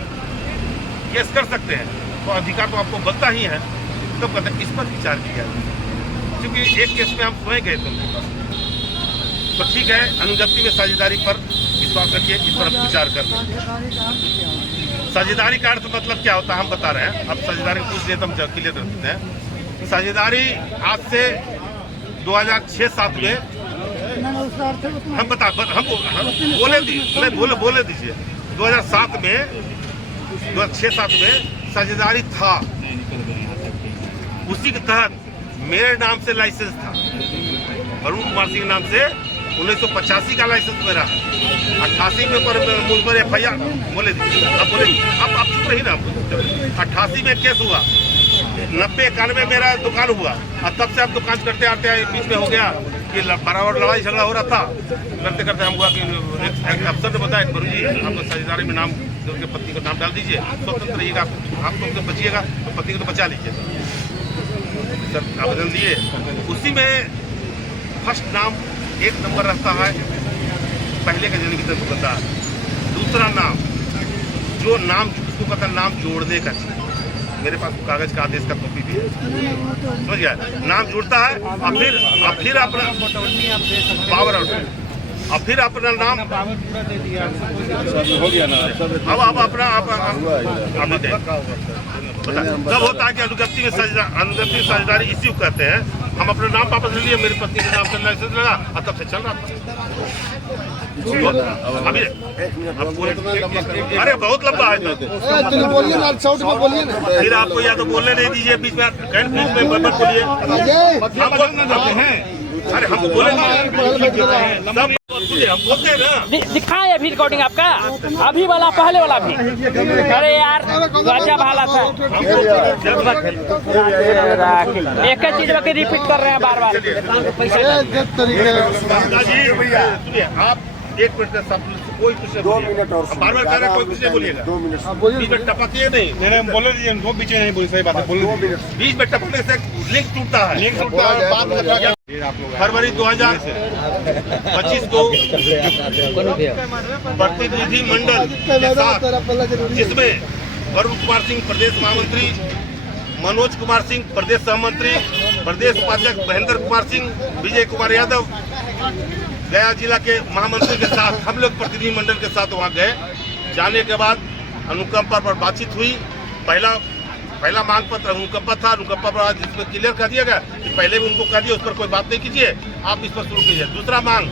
केस कर सकते हैं तो अधिकार तो आपको बनता ही है। तब कहते हैं इस पर विचार किया जाए, क्योंकि एक केस में हम स्वयं गए थे उनके पास। तो ठीक है, अनुगप्ति में साझेदारी पर विश्वास रखिए, इस पर हम विचार कर रहे हैं। साझेदारी का अर्थ मतलब क्या होता है हम बता रहे हैं। अब साझेदारी पूछ लिए तो हम क्लियर कर देते हैं। साझेदारी आज से 2006-7 में हम बोले दीजिए 2007 में 2006-7 में साझेदारी था। उसी के तहत मेरे नाम से लाइसेंस था, वरुण कुमार सिंह नाम से 1985 का लाइसेंस मेरा, 88 में पर मुझ पर FIR बोले अब आप चुप रही ना। 88 में केस हुआ, 90-91 मेरा दुकान हुआ, और तब से आप दुकान करते आते हैं। बीच में हो गया कि बराबर लड़ाई झगड़ा हो रहा था, करते करते हम हुआ कि एक अफसर ने बताया गुरु जी आपको साझेदारी में नाम, उनके पत्नी का नाम डाल दीजिए, स्वतंत्र रहिएगा, आप तो उनसे बचिएगा तो पत्नी को तो बचा लीजिए। सर आवेदन दिए, उसी में फर्स्ट नाम 1 नंबर रहता है पहले का जन्म की दुकानदार। दूसरा नाम जो नाम उसको कहता है नाम जोड़ने का चीज, मेरे पास कागज का आदेश का कॉपी भी है, समझ गया। नाम जुड़ता है और फिर अपना पावर आउट, और फिर अपना नाम हो गया ना। अब अपना तब होता है कि अनुगप्ति में साझेदारी इसी को कहते हैं। हम अपना नाम वापस ले लिए, मेरी पत्नी के नाम से लाइसेंस लगा और तब से चल रहा था। अभी अरे बहुत लंबा है फिर आपको या तो बोलने नहीं दीजिए, बीच में मत बोलिए। अरे हम बोले सब हम बोलते हैं ना। दिखाए अभी रिकॉर्डिंग आपका, अभी वाला पहले वाला भी। अरे यार गजब हालत है, एक ही चीज को रिपीट कर रहे हैं बार बार। आप 1 मिनट कोई कुछ नहीं, 2 मिनट और बार बार कह रहे कोई कुछ नहीं बोलिएगा। 2 मिनट टपकिए नहीं, बोले दीजिए उनको, बीच में नहीं बोली, सही बात है, बीच में टपकने से लिंक टूटता है। बात फरवरी 2025 को प्रतिनिधि मंडल के साथ, जिसमें वरुण कुमार सिंह प्रदेश महामंत्री, मनोज कुमार सिंह प्रदेश सहमंत्री, प्रदेश उपाध्यक्ष महेंद्र कुमार सिंह, विजय कुमार यादव गया जिला के महामंत्री के साथ हम लोग प्रतिनिधि मंडल के साथ वहाँ गए। जाने के बाद अनुकंपा पर बातचीत हुई। पहला मांग पत्र अनुकंपा था, अनुकंपा पर जिसमें क्लियर कर दिया गया कि पहले भी उनको कह दिया, उस पर कोई बात नहीं कीजिए, आप इस पर शुरू कीजिए। दूसरा मांग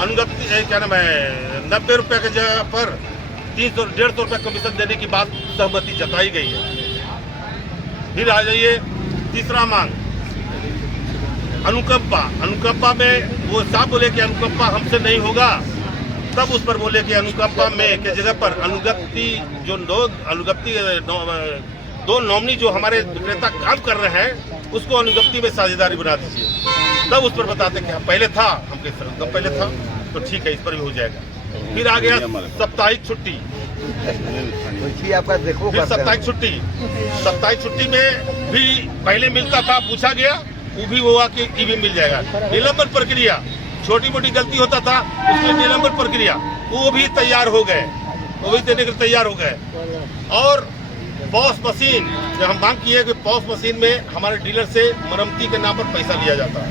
अनुगप्ति क्या नाम है 90 रुपये के जगह पर 300-150 रुपये कमीशन देने की बात सहमति जताई गई है। फिर आ जाइए तीसरा मांग अनुकंपा में वो साहब बोले कि अनुकंपा हमसे नहीं होगा, तब उस पर बोले कि अनुकंपा में के जगह पर दो नॉमिनी जो हमारे विक्रेता काम कर रहे हैं उसको अनुगप्ति में साझेदारी बना दीजिए। तब उस पर बताते कि पहले था, हम कहते हैं पहले था तो ठीक है, इस पर भी हो जाएगा। फिर आ गया साप्ताहिक छुट्टी, फिर साप्ताहिक छुट्टी में भी पहले मिलता था, पूछा गया, वो भी हुआ कि ये भी मिल जाएगा। निलंबन प्रक्रिया, छोटी मोटी गलती होता था उसमें निलंबन प्रक्रिया, वो भी तैयार हो गए, वो भी देने के लिए तैयार हो गए। और पॉस मशीन, जब हम मांग किए कि पॉस मशीन में हमारे डीलर से मरम्मती के नाम पर पैसा लिया जाता है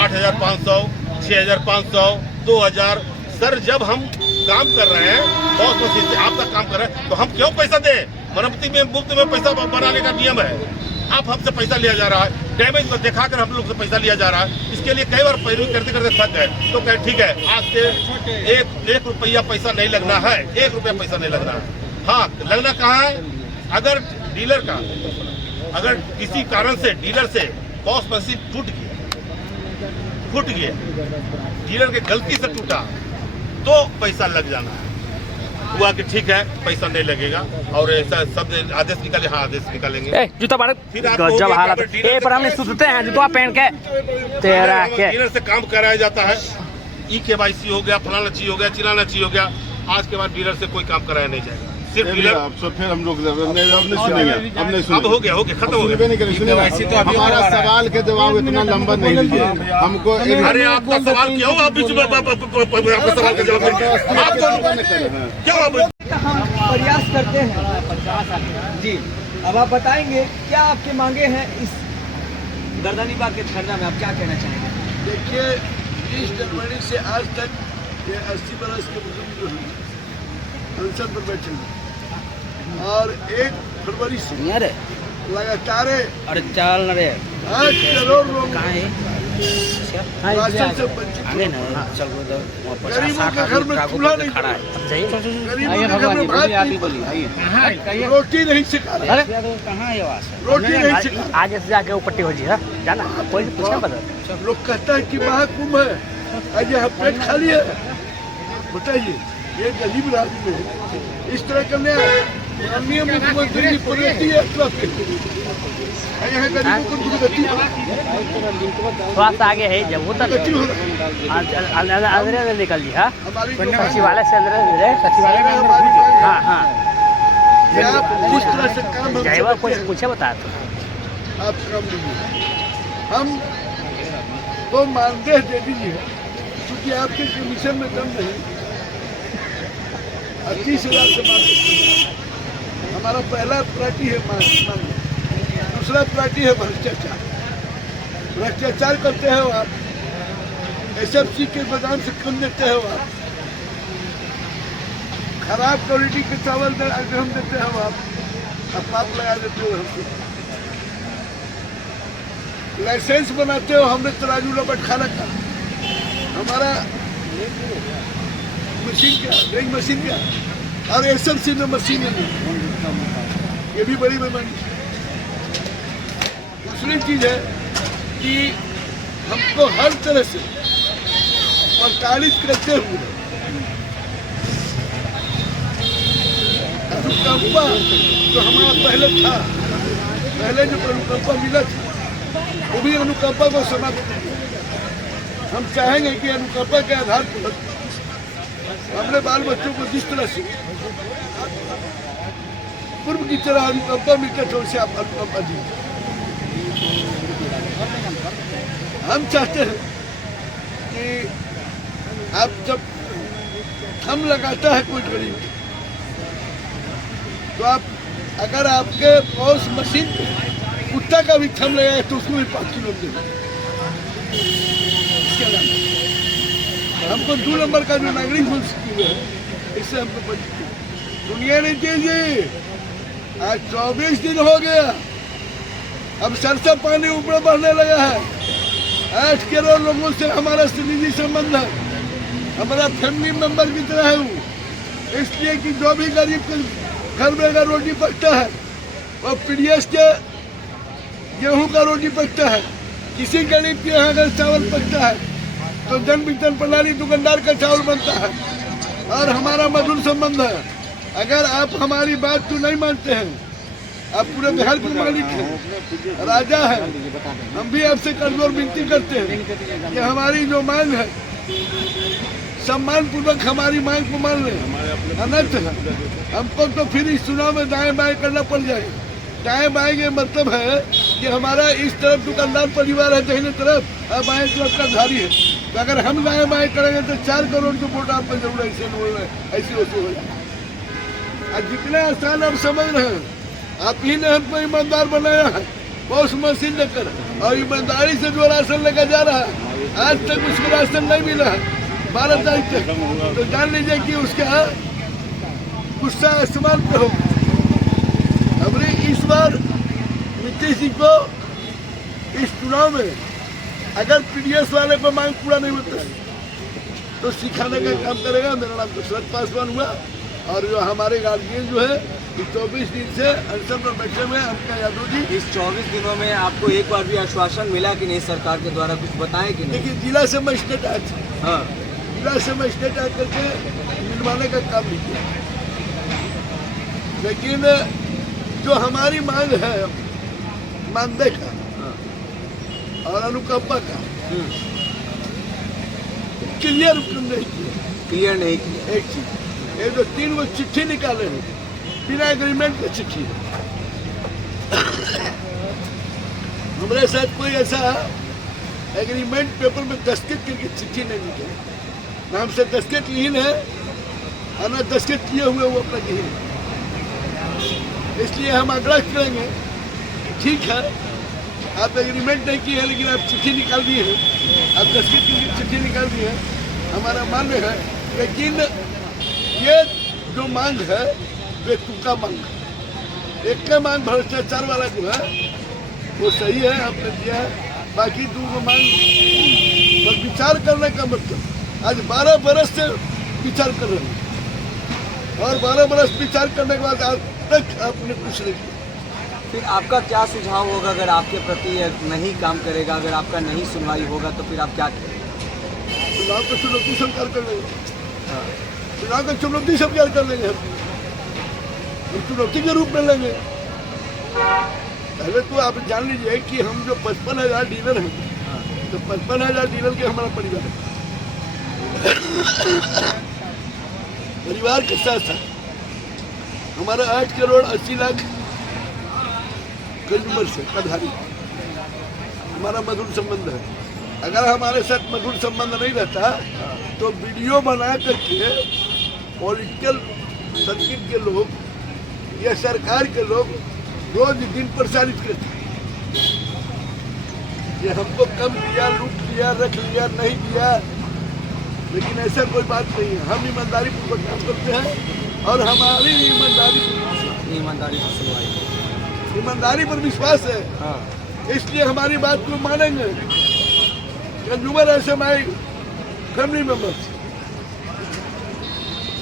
8,500, 6,500, 2,000। सर जब हम काम कर रहे हैं पॉस मशीन से, आपका काम कर रहे हैं, तो हम क्यों पैसा दें? मरम्मती में मुफ्त में पैसा बनाने का नियम है। आप हमसे पैसा लिया जा रहा है, डैमेज में दिखाकर हम लोग से पैसा लिया जा रहा है। इसके लिए कई बार पैरवी करते करते थक गए, तो कहे ठीक है आज से एक रुपया पैसा नहीं लगना है, 1 रुपया पैसा नहीं लगना है। हाँ, लगना कहाँ है? अगर डीलर का अगर किसी कारण से डीलर से पॉस मशीन फूट गया, डीलर के गलती से टूटा तो पैसा लग जाना है। हुआ कि ठीक है पैसा नहीं लगेगा और ऐसा सब आदेश निकाले, हाँ आदेश निकालेंगे। ए जूता बारे फिर आपको हो गजब गया हालत कि डीलर ए पर हमने सुनते हैं जूता पहन के तेरा के डीलर से काम कराया जाता है, KYC हो गया, फलाना चीज हो गया, चिलाना चीज हो गया। आज के बाद डीलर से कोई काम कराया नहीं जाएगा, सिर्फ डीलर। फिर हम लोग अब नहीं सुनेंगे, अब नहीं अब हो गया खत्म हो गया। नहीं करेंगे। हमारा सवाल के जवाब इतना लंबा नहीं लीजिए हमको। अरे आपका सवाल क्या हो, आप बीच में आपका सवाल का जवाब क्या हम प्रयास करते हैं जी। अब आप बताएंगे क्या आपके मांगे हैं इस गर्दनी बाग के धरना में, आप क्या कहना चाहेंगे? देखिए 20 जनवरी से आज तक ये 80 बरस के बुजुर्ग जो हैं संसद पर बैठे हैं और 1 फरवरी से लगातार अरे चल न रे 8 करोड़ लोग राशन से वंचित आगे ना चल गरीबों के घर में चूल्हा नहीं खड़ा है, गरीबों के घर में भात नहीं, रोटी नहीं सिखा रहे, रोटी नहीं सिखा। आगे से जाके वो पट्टी हो जी है जाना कोई से पूछना पता। लोग कहता है कि महाकुंभ है, आज यहाँ पेट खाली है। बताइए ये गरीब राज्य में इस तरह करने माननीय मुख्यमंत्री की प्रगति है, यहाँ गरीबों को दुर्गति थोड़ा सा आगे है जब वो तक अंदर निकल जी। हाँ सचिवालय से अंदर सचिवालय में हाँ हाँ जिस तरह से काम ड्राइवर कुछ पूछे बता तो आप काम लीजिए, हम तो मानदेय दे दीजिए क्योंकि आपके कमीशन में दम नहीं। 30,000 से मानदेय हमारा पहला प्रायोरिटी है मानदेय, दूसरा प्रायोरिटी है भ्रष्टाचार। भ्रष्टाचार करते हो आप, SFC के बादाम से कम देते हो आप, खराब क्वालिटी के चावल हम देते हो आप पाप लगा देते हो हमको। लाइसेंस बनाते हो हमने तराजू लपट खाना का, हमारा मशीन क्या ड्रिंग मशीन क्या और SFC में मशीन नहीं, ये भी बड़ी बेमानी। दूसरी चीज है कि हमको हर तरह से प्रताड़ित करते हुए अनुकंपा जो हमारा पहले था, पहले जो अनुकंपा मिला था वो भी अनुकंपा को समाप्त। हम चाहेंगे कि अनुकंपा के आधार पर अपने बाल बच्चों को जिस तरह से पूर्व की तरह अनुकंपा मिलकर तो उसे आप अनुकंपा दीजिए। हम चाहते हैं कि आप जब थम लगाता है कोई गरीब तो आप अगर आपके पॉस मशीन पे कुत्ता का भी थम लगाए तो उसको भी 5 किलो देंगे। हमको 2 नंबर का जो नागरिक होल स्कीम है इससे हमको वंचित दुनिया नहीं चाहिए। आज 24 दिन हो गया, अब सरसों पानी ऊपर बढ़ने लगा है। 8 करोड़ लोगों से हमारा निजी संबंध है, हमारा फैमिली मेंबर की तरह है वो। इसलिए कि जो भी गरीब के घर में अगर रोटी पकता है और PDS के गेहूं का रोटी पकता है, किसी गरीब के यहाँ अगर चावल पकता है तो जन वितरण प्रणाली दुकानदार का चावल बनता है और हमारा मधुर संबंध है। अगर आप हमारी बात को नहीं मानते हैं, आप पूरे बिहार के मालिक हैं, राजा है, हम भी आपसे करजोर विनती करते हैं कि हमारी जो मांग है सम्मान पूर्वक हमारी मांग को मान लें। अन्यथा हमको तो फिर इस चुनाव में दाएं बाएं करना पड़ जाएगा। दाएं बाएं के मतलब है कि हमारा इस तरफ दुकानदार परिवार है दाहिने तरफ और बाएं तरफ का धारी है, तो अगर हम दाएं बाएं करेंगे तो 4 करोड़ के वोट आप पर जरूर ऐसे वसूल हो जाए। जितने आसान आप समझ रहे हैं, आप ही ने हमको ईमानदार बनाया है पॉस मशीन लेकर, और ईमानदारी से जो राशन लेकर जा रहा है आज तक उसको राशन नहीं मिला है 12 तारीख तक, तो जान लीजिए कि उसका गुस्सा आसमान पे हो। हमने इस बार नीतीश जी को इस चुनाव में अगर PDS वाले को मांग पूरा नहीं होता तो सिखाने का काम करेगा। मेरा नाम दशरथ पासवान हुआ और जो हमारे गार्जियन जो है 24 दिन से अनशन पर बैठे हुए हमका यादव जी। इस 24 दिनों में आपको एक बार भी आश्वासन मिला कि नहीं सरकार के द्वारा कुछ बताएं कि नहीं? देखिए जिला से मजिस्ट्रेट आए थे, हाँ जिला से मजिस्ट्रेट आकर के मिलवाने का काम नहीं किया। लेकिन जो हमारी मांग है मानदेय का और अनुकंपा का क्लियर नहीं किया। एक चीज, ये जो 3 गो चिट्ठी निकाले हैं बिना एग्रीमेंट की चिट्ठी, हमारे साथ कोई ऐसा एग्रीमेंट पेपर में दस्तखत करके चिट्ठी नहीं निकली, ना हमसे दस्तखत लीन है और ना दस्तखत किए हुए वो अपना लीन है। इसलिए हम आग्रह करेंगे कि ठीक है आप एग्रीमेंट नहीं किए हैं लेकिन आप चिट्ठी निकाल दिए हैं, आप दस्तखत की चिट्ठी निकाल दिए हैं, हमारा मान्य है। लेकिन ये जो मांग है वे तुका मांग है, एक का मांग भ्रष्टाचार वाला जो है वो सही है, आपने दिया है। बाकी 2 मांग पर विचार करने का मतलब आज 12 बरस से विचार कर रहे हैं और 12 बरस विचार करने के बाद आज तक आपने कुछ नहीं किया। फिर आपका क्या सुझाव होगा अगर आपके प्रति नहीं काम करेगा, अगर आपका नहीं सुनवाई होगा तो फिर आप क्या करेंगे? चुनाव को चुनौती स्वीकार कर लेंगे, चुनाव को चुनौती स्वीकार कर लेंगे, हम चुनौती के रूप में लेंगे। पहले तो आप जान लीजिए कि हम जो 55,000 डीलर हैं तो 55,000 डीलर के हमारा परिवार है। परिवार के साथ साथ हमारा 8 करोड़ 80 लाख कंज्यूमर से कधारी हमारा मधुर संबंध है। अगर हमारे साथ मधुर संबंध नहीं रहता तो वीडियो बना करके पॉलिटिकल सर्किट के लोग या सरकार के लोग रोज दिन प्रसारित करते ये हमको कम दिया, लूट लिया, रख लिया, नहीं दिया। लेकिन ऐसा कोई बात नहीं है, हम ईमानदारी पूर्वक काम करते हैं और हमारी ईमानदारी पर विश्वास है। इसलिए हमारी बात को मानेंगे। कंज्यूमर ऐसे माई फैमिली मेंबर्स,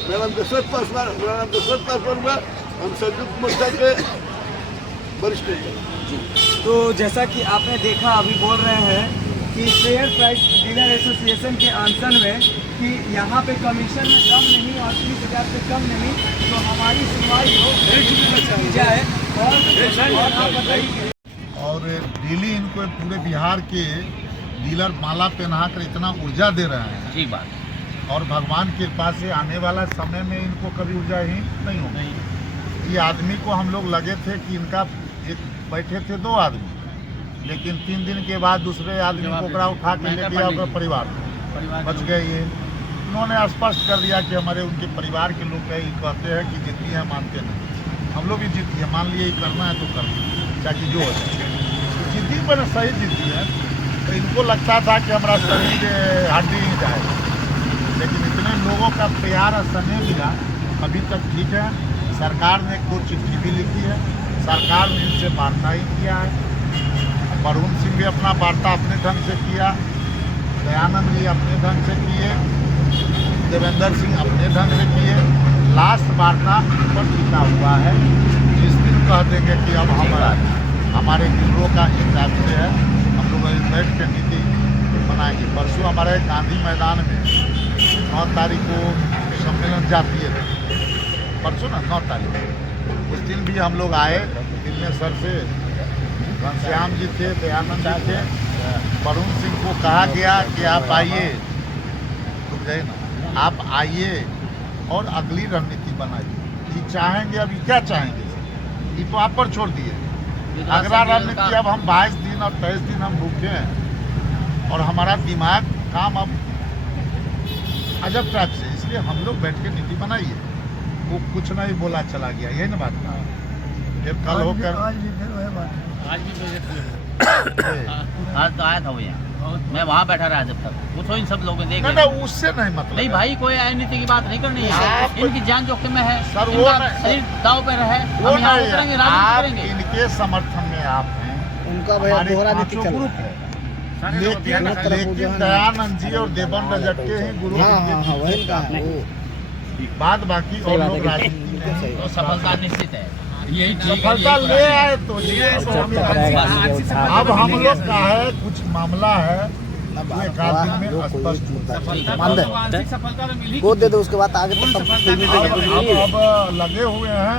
मेरा नाम दशरथ पासवान हुआ, हम संयुक्त मोर्चा के वरिष्ठ नेता। तो जैसा कि आपने देखा, अभी बोल रहे हैं कि फेयर प्राइस डीलर एसोसिएशन के अनशन में कि यहाँ पे कमीशन में कम नहीं और 30,000 से कम नहीं, तो हमारी सुनवाई हो की जाए। और आप बताइए। और डेली इनको पूरे बिहार के डीलर माला पहना कर इतना ऊर्जा दे रहे हैं, ठीक बात। और भगवान की कृपा से आने वाला समय में इनको कभी ऊर्जा ही नहीं होगी। ये आदमी को हम लोग लगे थे कि इनका एक बैठे थे 2 आदमी, लेकिन 3 दिन के बाद दूसरे आदमी को उठा के ले गया और परिवार बच गए। ये उन्होंने स्पष्ट कर दिया कि हमारे उनके परिवार के लोग कहते हैं कि जितनी है मानते नहीं, हम लोग भी जीती है, मान लिए करना है तो कर चाहे जो हो जाए। जिद्दी पर सही जिद्दी है, तो इनको लगता था कि हमारा शरीर हड्डी ही जाए, लेकिन इतने लोगों का प्यार और स्नेह मिला, अभी तक ठीक है। सरकार ने 2 चिट्ठी भी लिखी है, सरकार ने इनसे वार्ता ही किया है। वरुण सिंह भी अपना वार्ता अपने ढंग से किया, दयानंद जी अपने ढंग से किए, देवेंद्र सिंह अपने ढंग से किए। लास्ट वार्ता पर टिका हुआ है, जिस दिन कह देंगे कि अब हमारे डीलरों का एक दायित्व है, हम लोग बैठ के नीति बनाएंगे। परसों हमारे गांधी मैदान में 9 तारीख को सम्मेलन जातीय है, परसों ना 9 तारीख, उस दिन भी हम लोग आए। दिल्लेश्वर से घनश्याम जी थे, दयानंद जी थे, वरुण सिंह को कहा गया कि आप आइए, रुक जाइए ना, आप आइए और अगली रणनीति बनाइए। ये चाहेंगे, अभी क्या चाहेंगे ये तो आप पर छोड़ दिए। अगला रणनीति अब हम 22 दिन और 23 दिन हम भूखे हैं और हमारा दिमाग काम अब अजब टाइप से, इसलिए हम लोग बैठ के नीति बनाइए। वो कुछ नहीं बोला चला गया, यही ना बात था। फिर कल होकर आज तो आया था वो यहाँ, मैं वहाँ बैठा रहा जब तक, पूछो इन सब लोगों ने ना उससे नहीं मतलब नहीं भाई, कोई नीति की बात नहीं करनी है। इनकी जान जोखिम में है, सर, वो शरीर दाव पे रहे, हम यहाँ उतरेंगे, राजनीति करेंगे। इनके समर्थन में आप हैं, उनका भैया दोहरा नीति चल ग्रुप है, लेकिन दयानंद जी और देवन रजट्टे ही गुरु वही का बाद बाकी और लोग राजनीति में तो सफलता निश्चित है। यही सफलता ले आए तो अब हम लोग का है कुछ मामला है, एक आदमी में स्पष्ट मान दे, वो दे दो, उसके बाद आगे तो अब लगे हुए हैं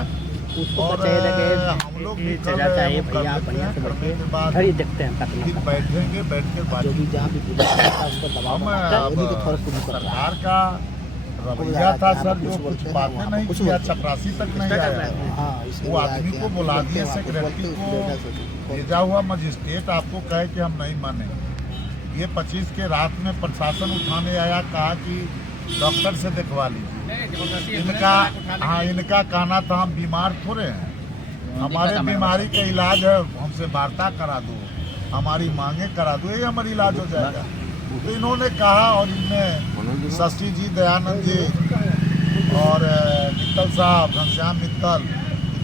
उसको और चाहिए था कि हम लोग ये भी सजा कल चाहिए वो भैया, कर लेते बढ़िया हैं, से करने बैठिए, के बाद घर ही देखते हैं फिर तकलीफ बैठेंगे, बैठ के जो बात भी जहाँ भी पुलिस करता है उसको दबाव हम बनाता है, अब उन्हीं के थोड़ा शुरू करता है। सरकार का रवैया था सर, जो कुछ बातें नहीं किया, चपरासी तक नहीं आया, हाँ, इसलिए वो आदमी को बुला दिए, आपको सेक्रेटरी बोलते को हैं, भेजा हुआ मजिस्ट्रेट आपको कहे कि हम नहीं मानेंगे। ये 25 के रात में प्रशासन उठाने आया, कहा कि डॉक्टर से दिखवा लीजिए। इनका इनका कहना था हम बीमार थोड़े हैं, हमारे बीमारी का इलाज है, हमसे वार्ता करा दो, हमारी मांगे करा दो, ये हमारा इलाज हो जाएगा। तो इन्होंने कहा, और इनमें शशि जी, दयानंद जी और मित्तल साहब, घनश्याम मित्तल,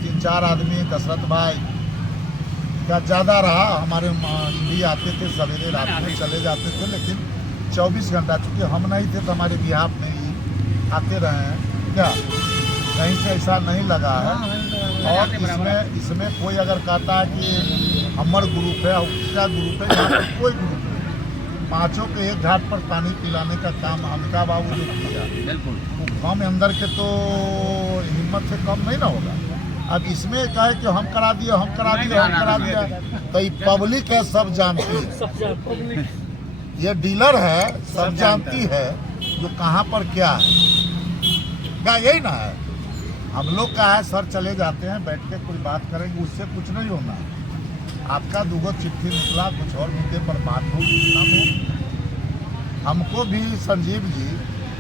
3-4 आदमी, दशरथ भाई का ज़्यादा रहा। हमारे भी आते थे सवेरे, रात में चले जाते थे, लेकिन 24 घंटा, चूँकि हम नहीं थे तो हमारे बिहाफ में ही आते रहे हैं। क्या कहीं से ऐसा नहीं लगा है। और इसमें कोई अगर कहता है कि हमर ग्रुप है, उसका ग्रुप है, यहाँ पर कोई ग्रुप नहीं। पाँचों के एक घाट पर पानी पिलाने का काम अमिका बाबू ने किया, बिल्कुल वो कम अंदर के तो हिम्मत से कम नहीं ना होगा। अब इसमें कहे कि हम करा दिए, हम करा दिए, हम करा दिया, तो ये पब्लिक है, सब जानती है, ये डीलर है, सब जानती है जो कहाँ पर क्या है। क्या यही ना है? हम लोग का है सर, चले जाते हैं, बैठ के कोई बात करेंगे, उससे कुछ नहीं होना। आपका 2 चिट्ठी निकला, कुछ और मुद्दे पर बात हो, हमको भी संजीव जी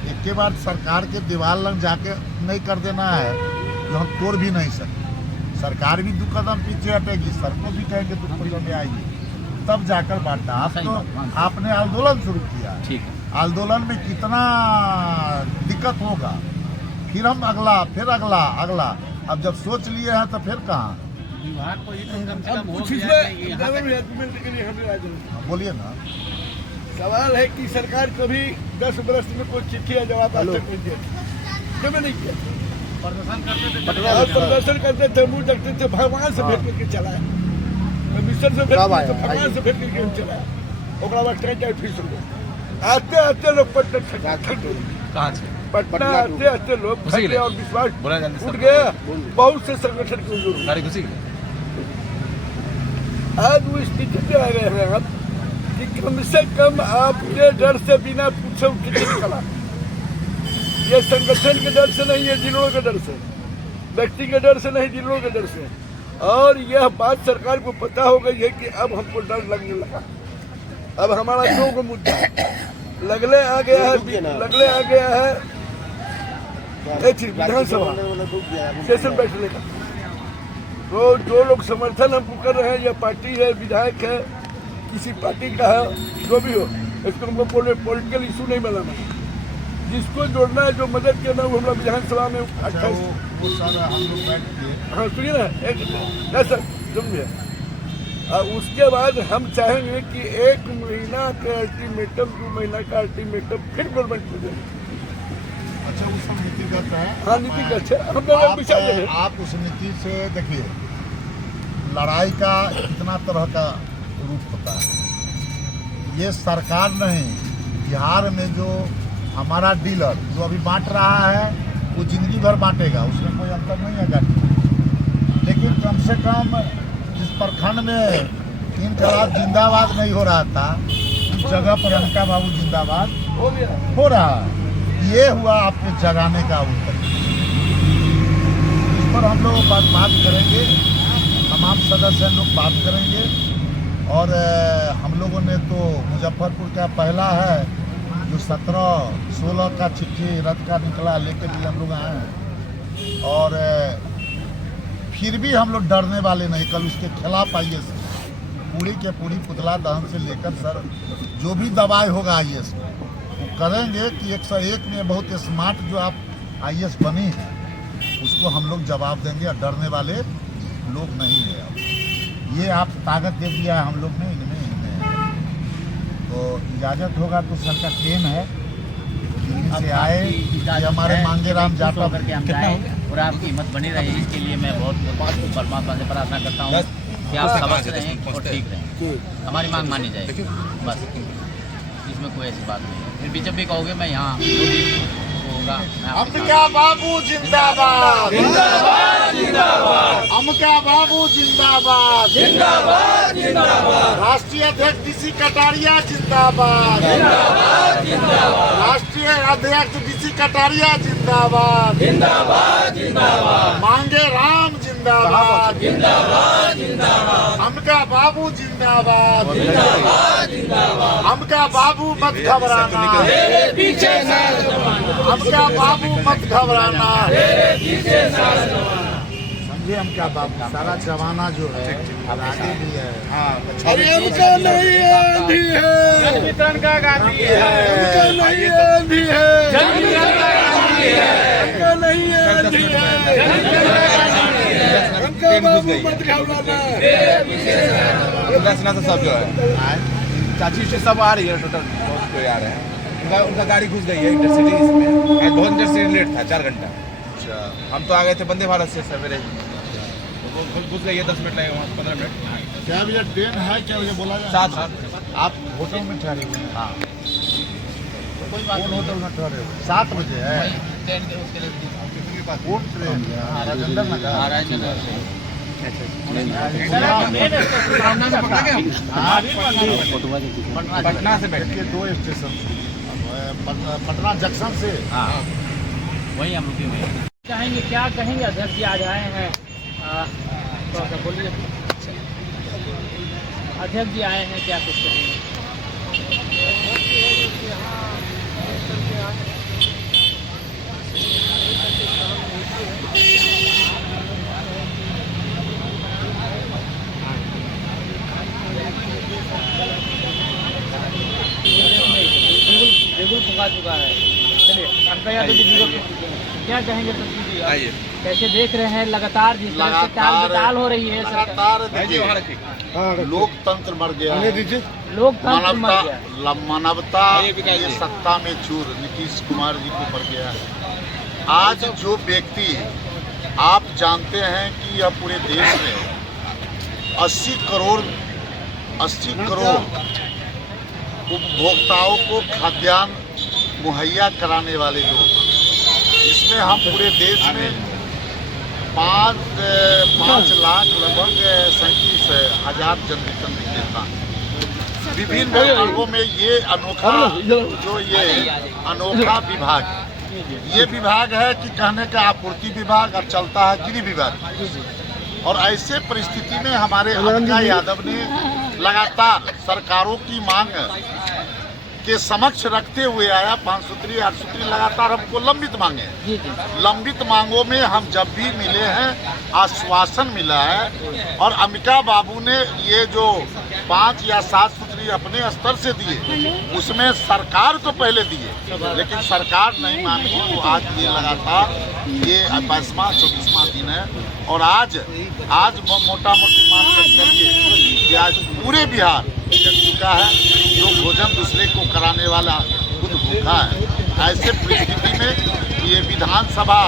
एक के बाद सरकार के दीवार लग जाके नहीं कर देना है, जो हम तोड़ भी नहीं सकते। सरकार भी 2 कदम पीछे हटेगी, सर को भी कहेंगे 2 कदम में आएगी, तब जाकर बांटना। आप तो आपने आंदोलन शुरू किया, ठीक है, आंदोलन में कितना दिक्कत होगा, फिर हम अगला, फिर अगला अगला, अब जब सोच लिए हैं तो फिर कहाँ। विभाग को ये तो कम से कम हो कुछ गया है कि इसमें यहाँ गवर्नमेंट एग्रीमेंट के लिए हमें राय देना। बोलिए ना। सवाल है कि सरकार कभी 10 बरस में कोई चिट्ठी या जवाब आज तक नहीं दिया, क्यों नहीं किया? आप प्रदर्शन करते थे, मुंह रखते थे, भगवान से भेंट करके चलाए, मिशन से भेंट करके, भगवान से भेंट करके चलाए, ओकरा बाद ट्रेन फीस हो गया। आते आते लोग पटना कहाँ से पटना आते आते लोग फंसे और विश्वास उठ गया। बहुत से संगठन के लोग आज वो स्थिति पे आ गए हैं हम कि कम से कम आपके डर से बिना पूछे टिकट निकला। ये संगठन के डर से नहीं है, जिलों के डर से, व्यक्ति के डर से नहीं, जिलों के डर से। और यह बात सरकार को पता हो गई है कि अब हमको डर लगने लगा। अब हमारा 2 मुद्दा लगले आ गया है, विधानसभा सेशन बैठने का। तो जो लोग समर्थन हम कर रहे हैं, या पार्टी है, विधायक है, किसी पार्टी का है, जो भी हो, इसको हमको पॉलिटिकल इशू नहीं बनाना। जिसको जोड़ना है, जो मदद करना, वो हमारा विधानसभा में 28 वो सर हम लोग बैठ के, हाँ सुनिए ना, सर सुनिए। उसके बाद हम चाहेंगे कि 1 महीना का अल्टीमेटम, 2 महीना का अल्टीमेटम फिर गवर्नमेंट को दें। अच्छा उस नीतिगत है। हाँ नीतिगत है, हम लोग विचार करें। आप उस नीति से देखिए, लड़ाई का कितना तरह का रूप होता है। ये सरकार नहीं, बिहार में जो हमारा डीलर जो अभी बांट रहा है, वो जिंदगी भर बांटेगा, उसमें कोई अंतर नहीं है गाड़ी। लेकिन कम से कम जिस प्रखंड में इनकलाब जिंदाबाद नहीं हो रहा था, उस जगह पर अमिका बाबू जिंदाबाद हो रहा है। ये हुआ आपके जगाने का उत्तर। इस पर हम लोग बात करेंगे, तमाम सदस्य लोग बात करेंगे। और हम लोगों ने तो मुजफ्फरपुर का पहला है जो 17-16 का चिट्ठी रद्द का निकला, लेके भी हम लोग आए हैं। और फिर भी हम लोग डरने वाले नहीं, कल उसके खिलाफ आइए पूरी के पूरी पुतला दहन से लेकर सर जो भी दबाई होगा IAS में वो करेंगे कि 101 में बहुत स्मार्ट जो आप IAS बनी है उसको हम लोग जवाब देंगे। और डरने वाले लोग नहीं है। अब ये आप ताकत दे दिया है हम लोग ने, इनमें तो इजाज़त होगा तो सर का ट्रेन है, दिल्ली से आए, हमारे मांगे राम जाटव करके हम जाएं और आपकी हिम्मत बनी रहे, इसके लिए मैं बहुत परमात्मा से प्रार्थना करता हूँ कि आप समझ रहें और ठीक रहें, हमारी मांग मानी जाएगी, बस इसमें कोई ऐसी बात नहीं है। फिर जब भी कहोगे मैं यहाँ होगा, अमिका बाबू जिंदाबाद। अमका बाबू जिंदाबाद, राष्ट्रीय अध्यक्ष डीसी कटारिया जिंदाबाद, राष्ट्रीय अध्यक्ष डीसी कटारिया जिंदाबाद, मांगे राम जिंदाबाद, अमका बाबू जिंदाबाद, अमका बाबू मत घबराना, अमका बाबू मत घबराना। समझे हम क्या बाबू, सारा जमाना जो है अब आगे भी है। अरे उनका नहीं आंधी है, वितरण का गांधी है, उनका नहीं आंधी है, उनका नहीं आंधी है, उनका बाबू मत घबराना। सब जो है चाची से सब आ रही है, टोटल बहुत कोई आ रहे हैं। उनका गाड़ी घुस गई है इंटरसिटी इसमें, बहुत इंटरसिटी लेट था 4 घंटा। हम तो आ गए थे वंदे भारत से सवेरे, वो घुस गई है 10 मिनट लगेगा, 15 मिनट। क्या भैया ट्रेन है, क्या भैया बोला जाए? 7 आप होटल में ठहरे हुए हैं? हाँ, कौन होटल में ठहरे हुए? 7 बजे है कौन ट्रेन? राजेंद्र नगर। पटना से बैठ के 2 स्टेशन, पटना जंक्शन से। वही हम रुके हुए हैं। कहेंगे, क्या कहेंगे? अध्यक्ष जी आज आए हैं, बोलिए। अध्यक्ष जी आए हैं, क्या कुछ कहेंगे? बिल्कुल फुका चुका है। चलिए, आपका याद क्या कहेंगे सचिव जी? कैसे देख रहे हैं लगातार जिस तरह से टाल हो रही है लगातार लोकतंत्र मर गया, लोकतंत्र मर गया, मानवता ये सत्ता में चूर नीतीश कुमार जी को मर गया है। आज जो व्यक्ति, आप जानते हैं कि यह पूरे देश में 80 करोड़ उपभोक्ताओं को खाद्यान्न मुहैया कराने वाले लोग, इसमें हम पूरे देश में 5 लाख लगभग 37,000 जनवितरण विक्रेता हैं। विभिन्न विभागों में ये अनोखा विभाग, ये विभाग है कि कहने का आपूर्ति विभाग और चलता है गृह विभाग। और ऐसे परिस्थिति में हमारे अमका यादव ने लगातार सरकारों की मांग के समक्ष रखते हुए आया 5 सूत्री 8 सूत्री लगातार हमको लंबित मांगे। लंबित मांगों में हम जब भी मिले हैं आश्वासन मिला है, और अमिका बाबू ने ये जो 5 या 7 सूत्री अपने स्तर से दिए, उसमें सरकार को पहले दिए, लेकिन सरकार नहीं मानी। तो आज ये लगातार ये 22वां 24वां दिन है, और आज मोटा मोटी मान कर चलिए कि आज पूरे बिहार जग चुका है। जो भोजन दूसरे को कराने वाला खुद भूखा है। ऐसे परिस्थिति में ये विधानसभा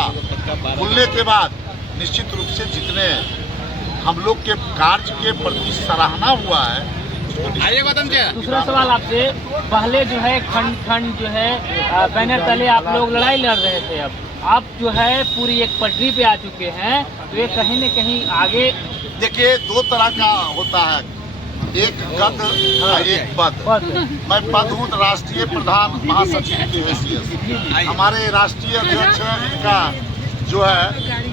खुलने के बाद निश्चित रूप से जितने हम लोग के कार्य के प्रति सराहना हुआ है। दूसरा सवाल आपसे, पहले जो है खंड जो है बैनर तले आप लोग लड़ाई लड़ रहे थे, अब आप जो है पूरी एक पटरी पे आ चुके हैं, तो ये कहीं न कहीं आगे। देखिए, 2 तरह का होता है, एक गद और एक पद। मैं पद हूँ राष्ट्रीय प्रधान महासचिव की हैसियत। हमारे राष्ट्रीय अध्यक्ष इनका जो है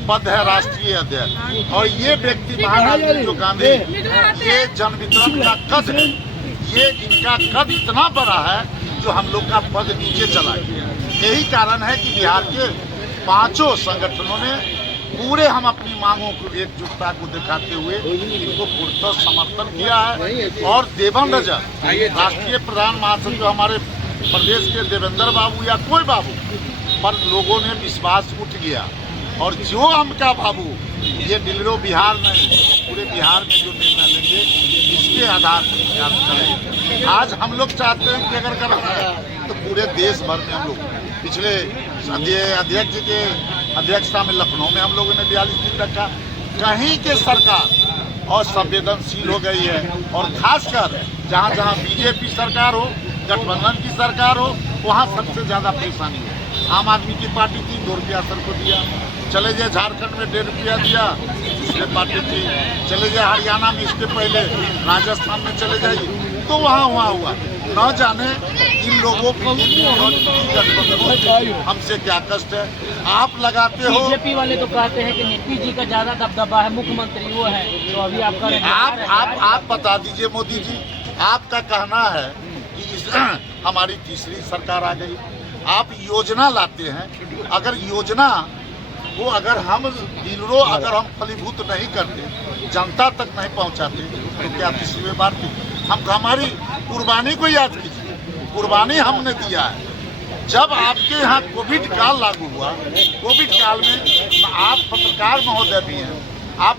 पद है राष्ट्रीय अध्यक्ष, और ये व्यक्ति महात्मा जो गांधी, ये जन वितरण का कद है। ये इनका कद इतना बड़ा है जो हम लोग का पद नीचे चला गया। यही कारण है कि बिहार के 5 संगठनों ने पूरे हम अपनी मांगों को एकजुटता को दिखाते हुए इनको पूर्णतः समर्थन किया है। और देवन रजन राष्ट्रीय प्रधान महासचिव हमारे प्रदेश के देवेंद्र बाबू या कोई बाबू पर लोगों ने विश्वास उठ गया, और जो अमका बाबू ये दिल्ली बिहार नहीं पूरे बिहार में जो निर्णय लेंगे इसके आधार पर प्रयास करेंगे। आज हम लोग चाहते हैं कि अगर करना है तो पूरे देश भर में हम लोग पिछले अध्यक्ष के अध्यक्षता में लखनऊ में हम लोगों ने 42 दिन रखा। कहीं के सरकार और संवेदनशील हो गई है, और खासकर जहाँ जहाँ बीजेपी सरकार हो, गठबंधन की सरकार हो, वहाँ सबसे ज़्यादा परेशानी है। आम आदमी की पार्टी 3 रुपया सर को दिया, चले जाए झारखंड में 1.5 रुपया दिया दूसरे पार्टी थी, चले जाए हरियाणा में इसके पहले, राजस्थान में चले जाइए तो वहाँ हुआ। न जाने इन लोगों को हमसे क्या कष्ट है। आप लगाते हो, बीजेपी वाले तो कहते हैं कि नीतीश जी का ज्यादा दबदबा है, मुख्यमंत्री वो है, तो अभी आपका आप बता दीजिए मोदी जी, आपका कहना है कि हमारी तीसरी सरकार आ गई, आप योजना लाते हैं, अगर योजना को अगर हम दिनों अगर हम फलीभूत नहीं करते, जनता तक नहीं पहुंचाते, तो क्या तीसरी बार हम हमारी कुर्बानी को याद कीजिए, कुर्बानी हमने दिया है। जब आपके यहाँ कोविड काल लागू हुआ, कोविड काल में आप पत्रकार महोदय भी हैं, आप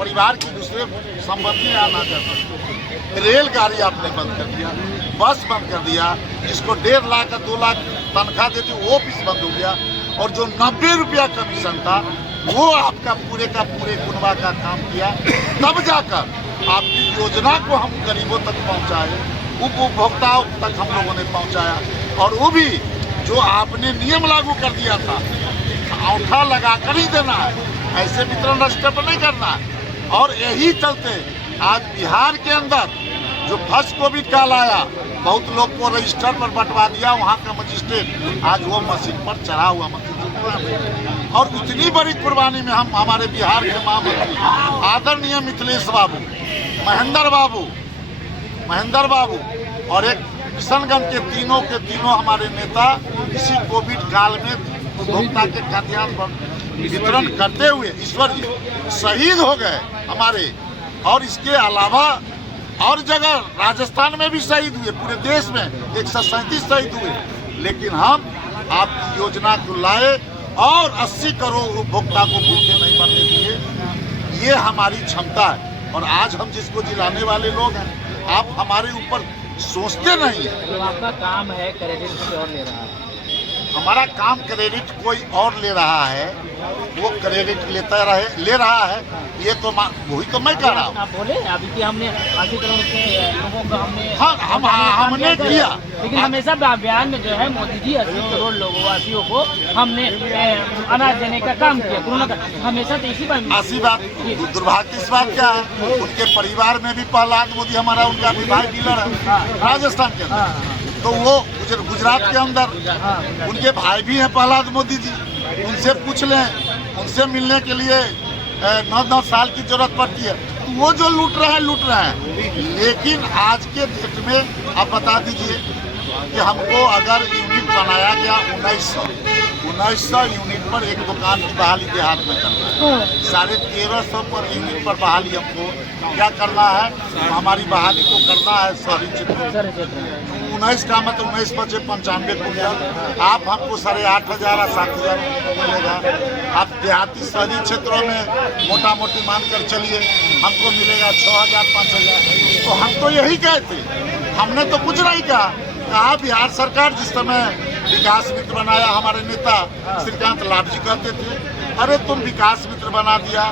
परिवार की दूसरे संबंधी आना जा सकते, रेलगाड़ी आपने बंद कर दिया, बस बंद कर दिया, जिसको 1.5 लाख 2 लाख तनख्वाह देती वो ऑफिस बंद हो गया, और जो 90 रुपया कमीशन था वो आपका पूरे का पूरे कुनबा का काम किया। तब जाकर आपकी योजना को हम गरीबों तक पहुंचाए, उपभोक्ताओं तक हम लोगों ने पहुंचाया, और वो भी जो आपने नियम लागू कर दिया था, अंगूठा लगा कर ही देना है, ऐसे वितरण रजिस्टर पर नहीं करना है। और यही चलते आज बिहार के अंदर जो फर्स्ट कोविड काल आया, बहुत लोग को रजिस्टर पर बंटवा दिया, वहाँ का मजिस्ट्रेट आज वो मशीन पर चढ़ा हुआ मशीन। और इतनी बड़ी कुर्बानी में हम हमारे बिहार के महामंत्री आदरणीय मिथिलेश बाबू, महेंद्र बाबू और एक किशनगंज के तीनों हमारे नेता इसी कोविड काल में उपभोक्ता के खाद्यान्न वितरण करते हुए ईश्वर जी शहीद हो गए हमारे। और इसके अलावा और जगह राजस्थान में भी शहीद हुए, पूरे देश में 137 शहीद हुए, लेकिन हम आपकी योजना को लाए और 80 करोड़ उपभोक्ता को भूखे नहीं मरने दिए। ये हमारी क्षमता है, और आज हम जिसको जिलाने वाले लोग हैं, आप हमारे ऊपर सोचते नहीं है। तो आपका काम है क्रेडिट कोई और ले रहा है, हमारा काम क्रेडिट कोई और ले रहा है, वो क्रेडिट ले रहा है, ये तो वही तो मैं कह रहा हूँ। आप बोले अभी कि हमने 80 करोड़ के लोगों को हमने किया, लेकिन हमेशा बयान में जो है मोदी जी 80 करोड़ लोगों वासियों को हमने अनाज देने का काम किया, कोरोना का, हमेशा तो इसी बात। ऐसी बात दुर्भाग्य इस बात क्या है, उनके परिवार में भी प्रहलाद मोदी हमारा उनका भी भाई डीलर है राजस्थान के अंदर, तो वो गुजरात के अंदर उनके भाई भी हैं प्रहलाद मोदी जी, उनसे पूछ लें, उनसे मिलने के लिए 9 साल की जरूरत पड़ती है। तो वो जो लूट रहे हैं, लेकिन आज के डेट में आप बता दीजिए कि हमको अगर यूनिट बनाया गया 1900 यूनिट पर एक दुकान की बहाली देहात में करना है, 1350 पर यूनिट पर बहाली हमको क्या करना है, हमारी बहाली को करना है शहरी क्षेत्र। 19 का मतलब 19 बचे 95 कुंटल, आप हमको 8,500 7,000 मिलेगा। आप देहाती शहरी क्षेत्रों में मोटा मोटी मानकर चलिए हमको मिलेगा 6,000 5,000। तो हम तो यही कहते, हमने तो कुछ नहीं कहा बिहार सरकार जिस समय विकास मित्र बनाया, हमारे नेता श्रीकांत लाभ जी कहते थे, अरे तुम विकास मित्र बना दिया,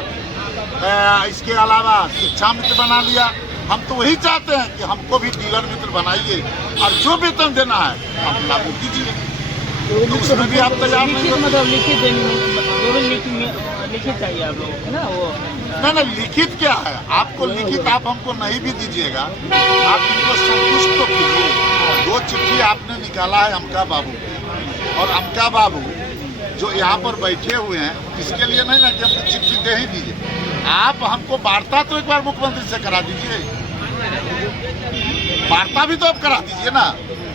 इसके अलावा शिक्षा मित्र बना लिया। हम तो वही चाहते हैं कि हमको भी डीलर मित्र बनाइए, और जो वेतन देना है आप लागू कीजिए, तो उसमें भी आप तैयार नहीं हो। मतलब लिखित चाहिए आप लोगों को ना, वो नहीं लिखित क्या है, आपको लिखित आप हमको नहीं भी दीजिएगा, आप इनको संतुष्ट तो कीजिए। 2 चिट्ठी आपने निकाला है अमका बाबू, और अमका बाबू जो यहाँ पर बैठे हुए हैं, इसके लिए नहीं ना कि हमको चिट्ठी दे ही दीजिए, आप हमको वार्ता तो एक बार मुख्यमंत्री से करा दीजिए, वार्ता भी तो आप करा दीजिए ना,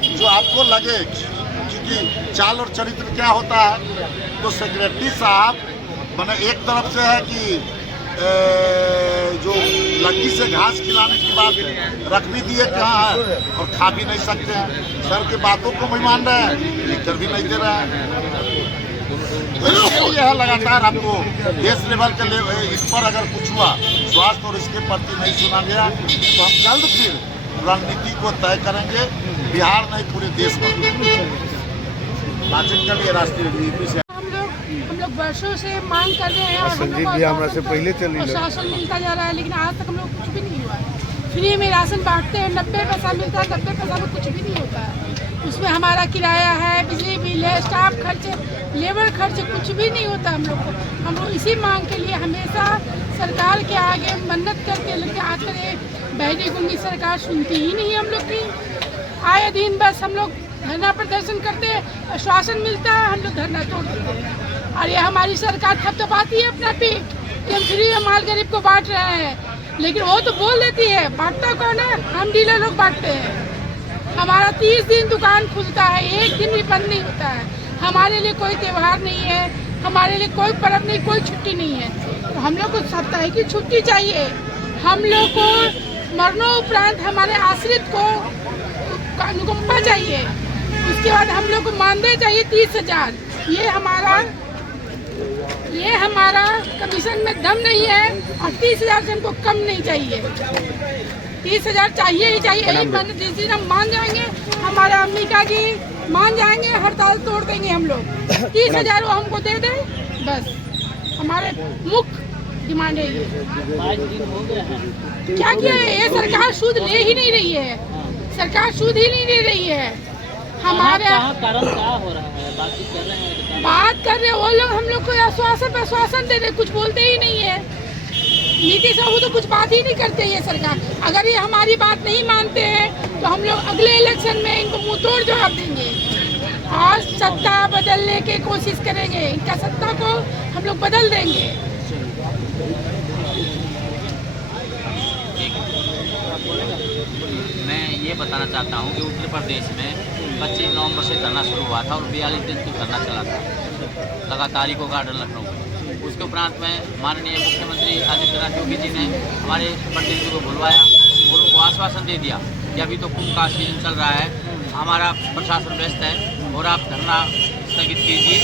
जो आपको लगे कि चाल और चरित्र क्या होता है। तो सेक्रेटरी साहब मैंने एक तरफ से है कि जो लड़की से घास खिलाने की बात रख भी दिए कहाँ है, और खा भी नहीं सकते हैं, सर के बातों को भी मान रहे हैं, लिख कर भी नहीं दे रहे हैं। तो इसके लिए है लगातार आपको देश लेवल के इस पर अगर कुछ हुआ स्वास्थ्य और इसके प्रति नहीं सुना गया, तो हम जल्द फिर रणनीति को तय करेंगे, बिहार नहीं पूरे देश में। बातचीत के लिए राष्ट्रीय हम लोग वर्षों से मांग कर रहे हैं, और हम लोग से पहले राशन मिलता जा रहा है, लेकिन आज तक हम लोग कुछ भी नहीं हुआ है। फ्री में राशन बांटते हैं, 90 पैसा मिलता है, 90 पैसा में कुछ भी नहीं होता है। उसमें हमारा किराया है, बिजली बिल है, स्टाफ खर्च, लेबर खर्च कुछ भी नहीं होता हम लोग को। हम लोग इसी मांग के लिए हमेशा सरकार के आगे मन्नत करके लेके आते रहे, बहरी गुंगी सरकार सुनती ही नहीं हम लोग की। आए दिन बस हम लोग धरना प्रदर्शन करते हैं, आश्वासन मिलता है, हम लोग धरना तोड़ देते हैं। और ये हमारी सरकार थपथपाती है अपना पेट कि हम फ्री में माल गरीब को बांट रहे हैं, लेकिन वो तो बोल देती है, बांटता कौन है? हम डीलर लोग बांटते हैं। हमारा 30 दिन दुकान खुलता है, एक दिन भी बंद नहीं होता है। हमारे लिए कोई त्यौहार नहीं है, हमारे लिए कोई पर्व नहीं, कोई छुट्टी नहीं है। तो हम लोग को साप्ताहिक की छुट्टी चाहिए। हम लोग को मरणोपरांत हमारे आश्रित को अनुकंपा चाहिए। उसके बाद हम लोग को मानदेय चाहिए 30,000। ये हमारा कमीशन में दम नहीं है और 30,000 से हमको कम नहीं चाहिए। 30,000 चाहिए ही चाहिए। जिस दिन हम मान जाएंगे, हमारे अंबिका जी मान जाएंगे, हड़ताल तोड़ देंगे हम लोग। 30,000 वो हमको दे दे, बस हमारे मुख्य डिमांड है ये। क्या किया है ये सरकार? सूद ले ही नहीं रही है, सरकार सूद ही नहीं ले रही है। हमारे कारण क्या हो रहा है? बात कर रहे वो लोग, हम लोग को आश्वासन दे रहे, कुछ बोलते ही नहीं है। नीतीश बाबू तो कुछ बात ही नहीं करते ये सरकार। अगर ये हमारी बात नहीं मानते हैं तो हम लोग अगले इलेक्शन में इनको मुंह तोड़ जवाब देंगे और सत्ता बदलने की कोशिश करेंगे। इनका सत्ता को हम लोग बदल देंगे। मैं ये बताना चाहता हूँ कि उत्तर प्रदेश में 25 नवंबर से धरना शुरू हुआ था और 42 दिन तक धरना चला था लगातार को गार्डन लखनऊ में। उसके उपरांत में माननीय मुख्यमंत्री आदित्यनाथ योगी जी ने हमारे प्रतिनिधि को बुलवाया और उनको आश्वासन दे दिया कि अभी तो कुंभ का सीजन चल रहा है, हमारा प्रशासन व्यस्त है और आप धरना स्थगित कीजिए,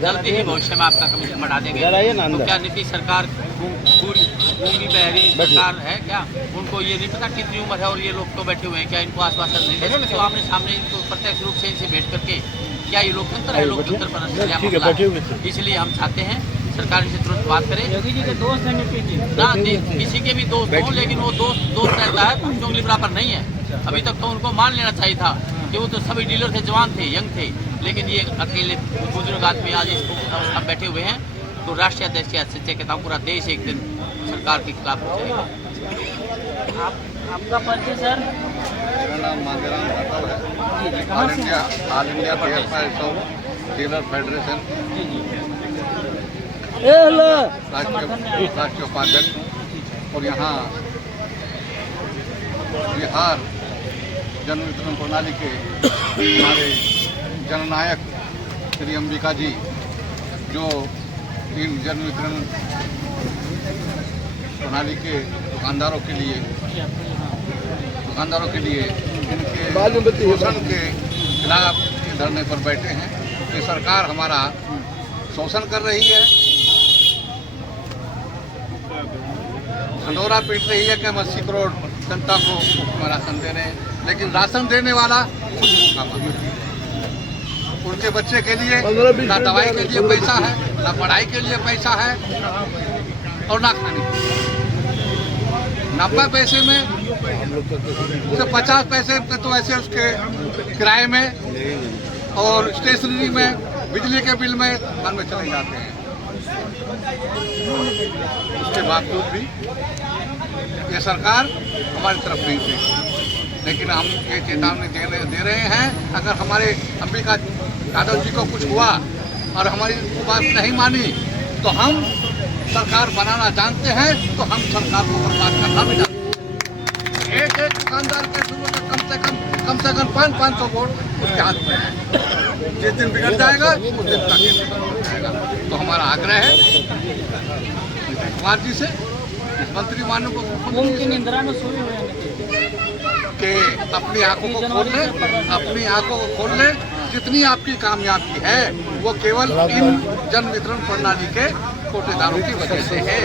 जल्दी ही भविष्य में आपका कमीशन बढ़ा देंगे। तो क्या नीतीश सरकार गूंगी बहरी सरकार है क्या? उनको ये नहीं पता कितनी उम्र है और ये लोग तो बैठे हुए हैं, क्या इनको आश्वासन नहीं दे सकते? तो आपने सामने इनको प्रत्यक्ष रूप से इनसे भेंट करके, क्या ये लोकतंत्र है? लोकतंत्र पर इसलिए हम चाहते हैं सरकार इसे तुरंत बात करे। योगी जी के दोस्त हैं नीतीश जी ना, किसी के भी दोस्त हों, लेकिन वो दोस्त रहता है, उंगली बराबर नहीं है। अभी तक तो उनको मान लेना चाहिए था कि वो तो सभी डीलर थे, जवान थे, यंग थे, लेकिन ये अकेले बुजुर्ग आदमी आज इस अवस्था में बैठे हुए हैं। तो राष्ट्रीय अध्यक्ष से कहता हूँ पूरा देश एक दिन सरकार के खिलाफ हो जाएगा। आपका परिचय सर? मेरा नाम मांगेराम राठौर है, ऑल इंडिया डीलर फेडरेशन राष्ट्रीय उपाध्यक्ष और यहाँ बिहार जन वितरण प्रणाली के हमारे जननायक श्री अंबिका जी, जो इन जन वितरण प्रणाली के दुकानदारों के लिए इनके शोषण के खिलाफ धरने पर बैठे हैं कि सरकार हमारा शोषण कर रही है, ढंढोरा पीट रही है कि हम 80 करोड़ जनता को राशन दे रहे हैं, लेकिन राशन देने वाला खुद भूखा मर रहा है। उनके बच्चे के लिए ना दवाई के लिए पैसा है, ना पढ़ाई के लिए पैसा है और ना खाने के लिए। 90 पैसे में से 50 पैसे तो ऐसे उसके किराए में और स्टेशनरी में, बिजली के बिल में घर में चले जाते हैं। उसके बावजूद भी ये सरकार हमारी तरफ नहीं देखती, लेकिन हम ये चेतावनी दे रहे हैं, अगर हमारे अंबिका यादव जी को कुछ हुआ और हमारी बात नहीं मानी तो हम सरकार बनाना जानते हैं, तो हम सरकार को बर्बाद करना भी जानते हैं। एक दुकानदार के शुरू में कम से कम 500 वोट उसके हाथ में है। जिस दिन बिगड़ जाएगा उस दिन का खेल जाएगा। तो हमारा आग्रह है नीतीश कुमार जी से, मंत्री मानव को निंद्रा में सोए हुए कि अपनी आंखों को खोल ले। जितनी आपकी कामयाबी है वो केवल इन जन वितरण प्रणाली के कोटेदारों की वजह से है।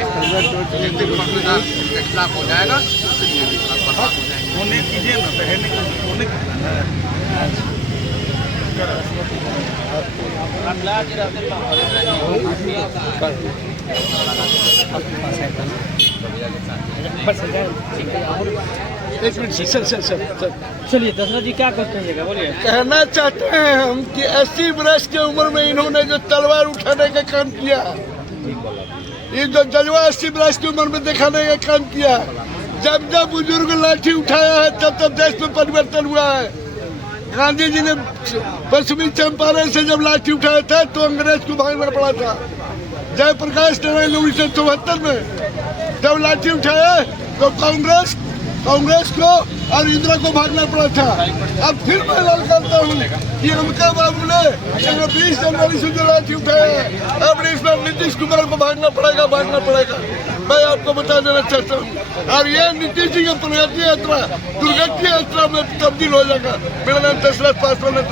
जिस दिन संविधान के खिलाफ हो जाएगा उस दिन ये भी बर्बाद हो जाएगा। होने कीजिए ना, होने एक मिनट सर चलिए दशरथ जी क्या कुछ कहिएगा, बोलिए। कहना चाहते हैं हम कि 80 वर्ष की उम्र में इन्होंने जो तलवार उठाने का काम किया, ये जो जज्बा 80 वर्ष की उम्र में दिखाने का काम किया, जब जब बुजुर्ग लाठी उठाया है तब तब देश में परिवर्तन हुआ है। गांधी जी ने पश्चिमी चंपारण से जब लाठी उठाया था तो अंग्रेज को भागना पड़ा था। जयप्रकाश नारायण 1974 में जब लाठी उठाया तो कांग्रेस को और इंदिरा को भागना पड़ा था। अब फिर मैं ऐलान करता हूँ कि अमका बाबू ने 20 जनवरी से जो लाठी उठाया है, अब इस बार नीतीश कुमार को भागना पड़ेगा। मैं आपको बता देना चाहता हूँ। और ये नीतीश जी का प्रगति यात्रा दुर्गति यात्रा में तब्दील हो जाएगा। मेरा नाम दशरथ पासवान है।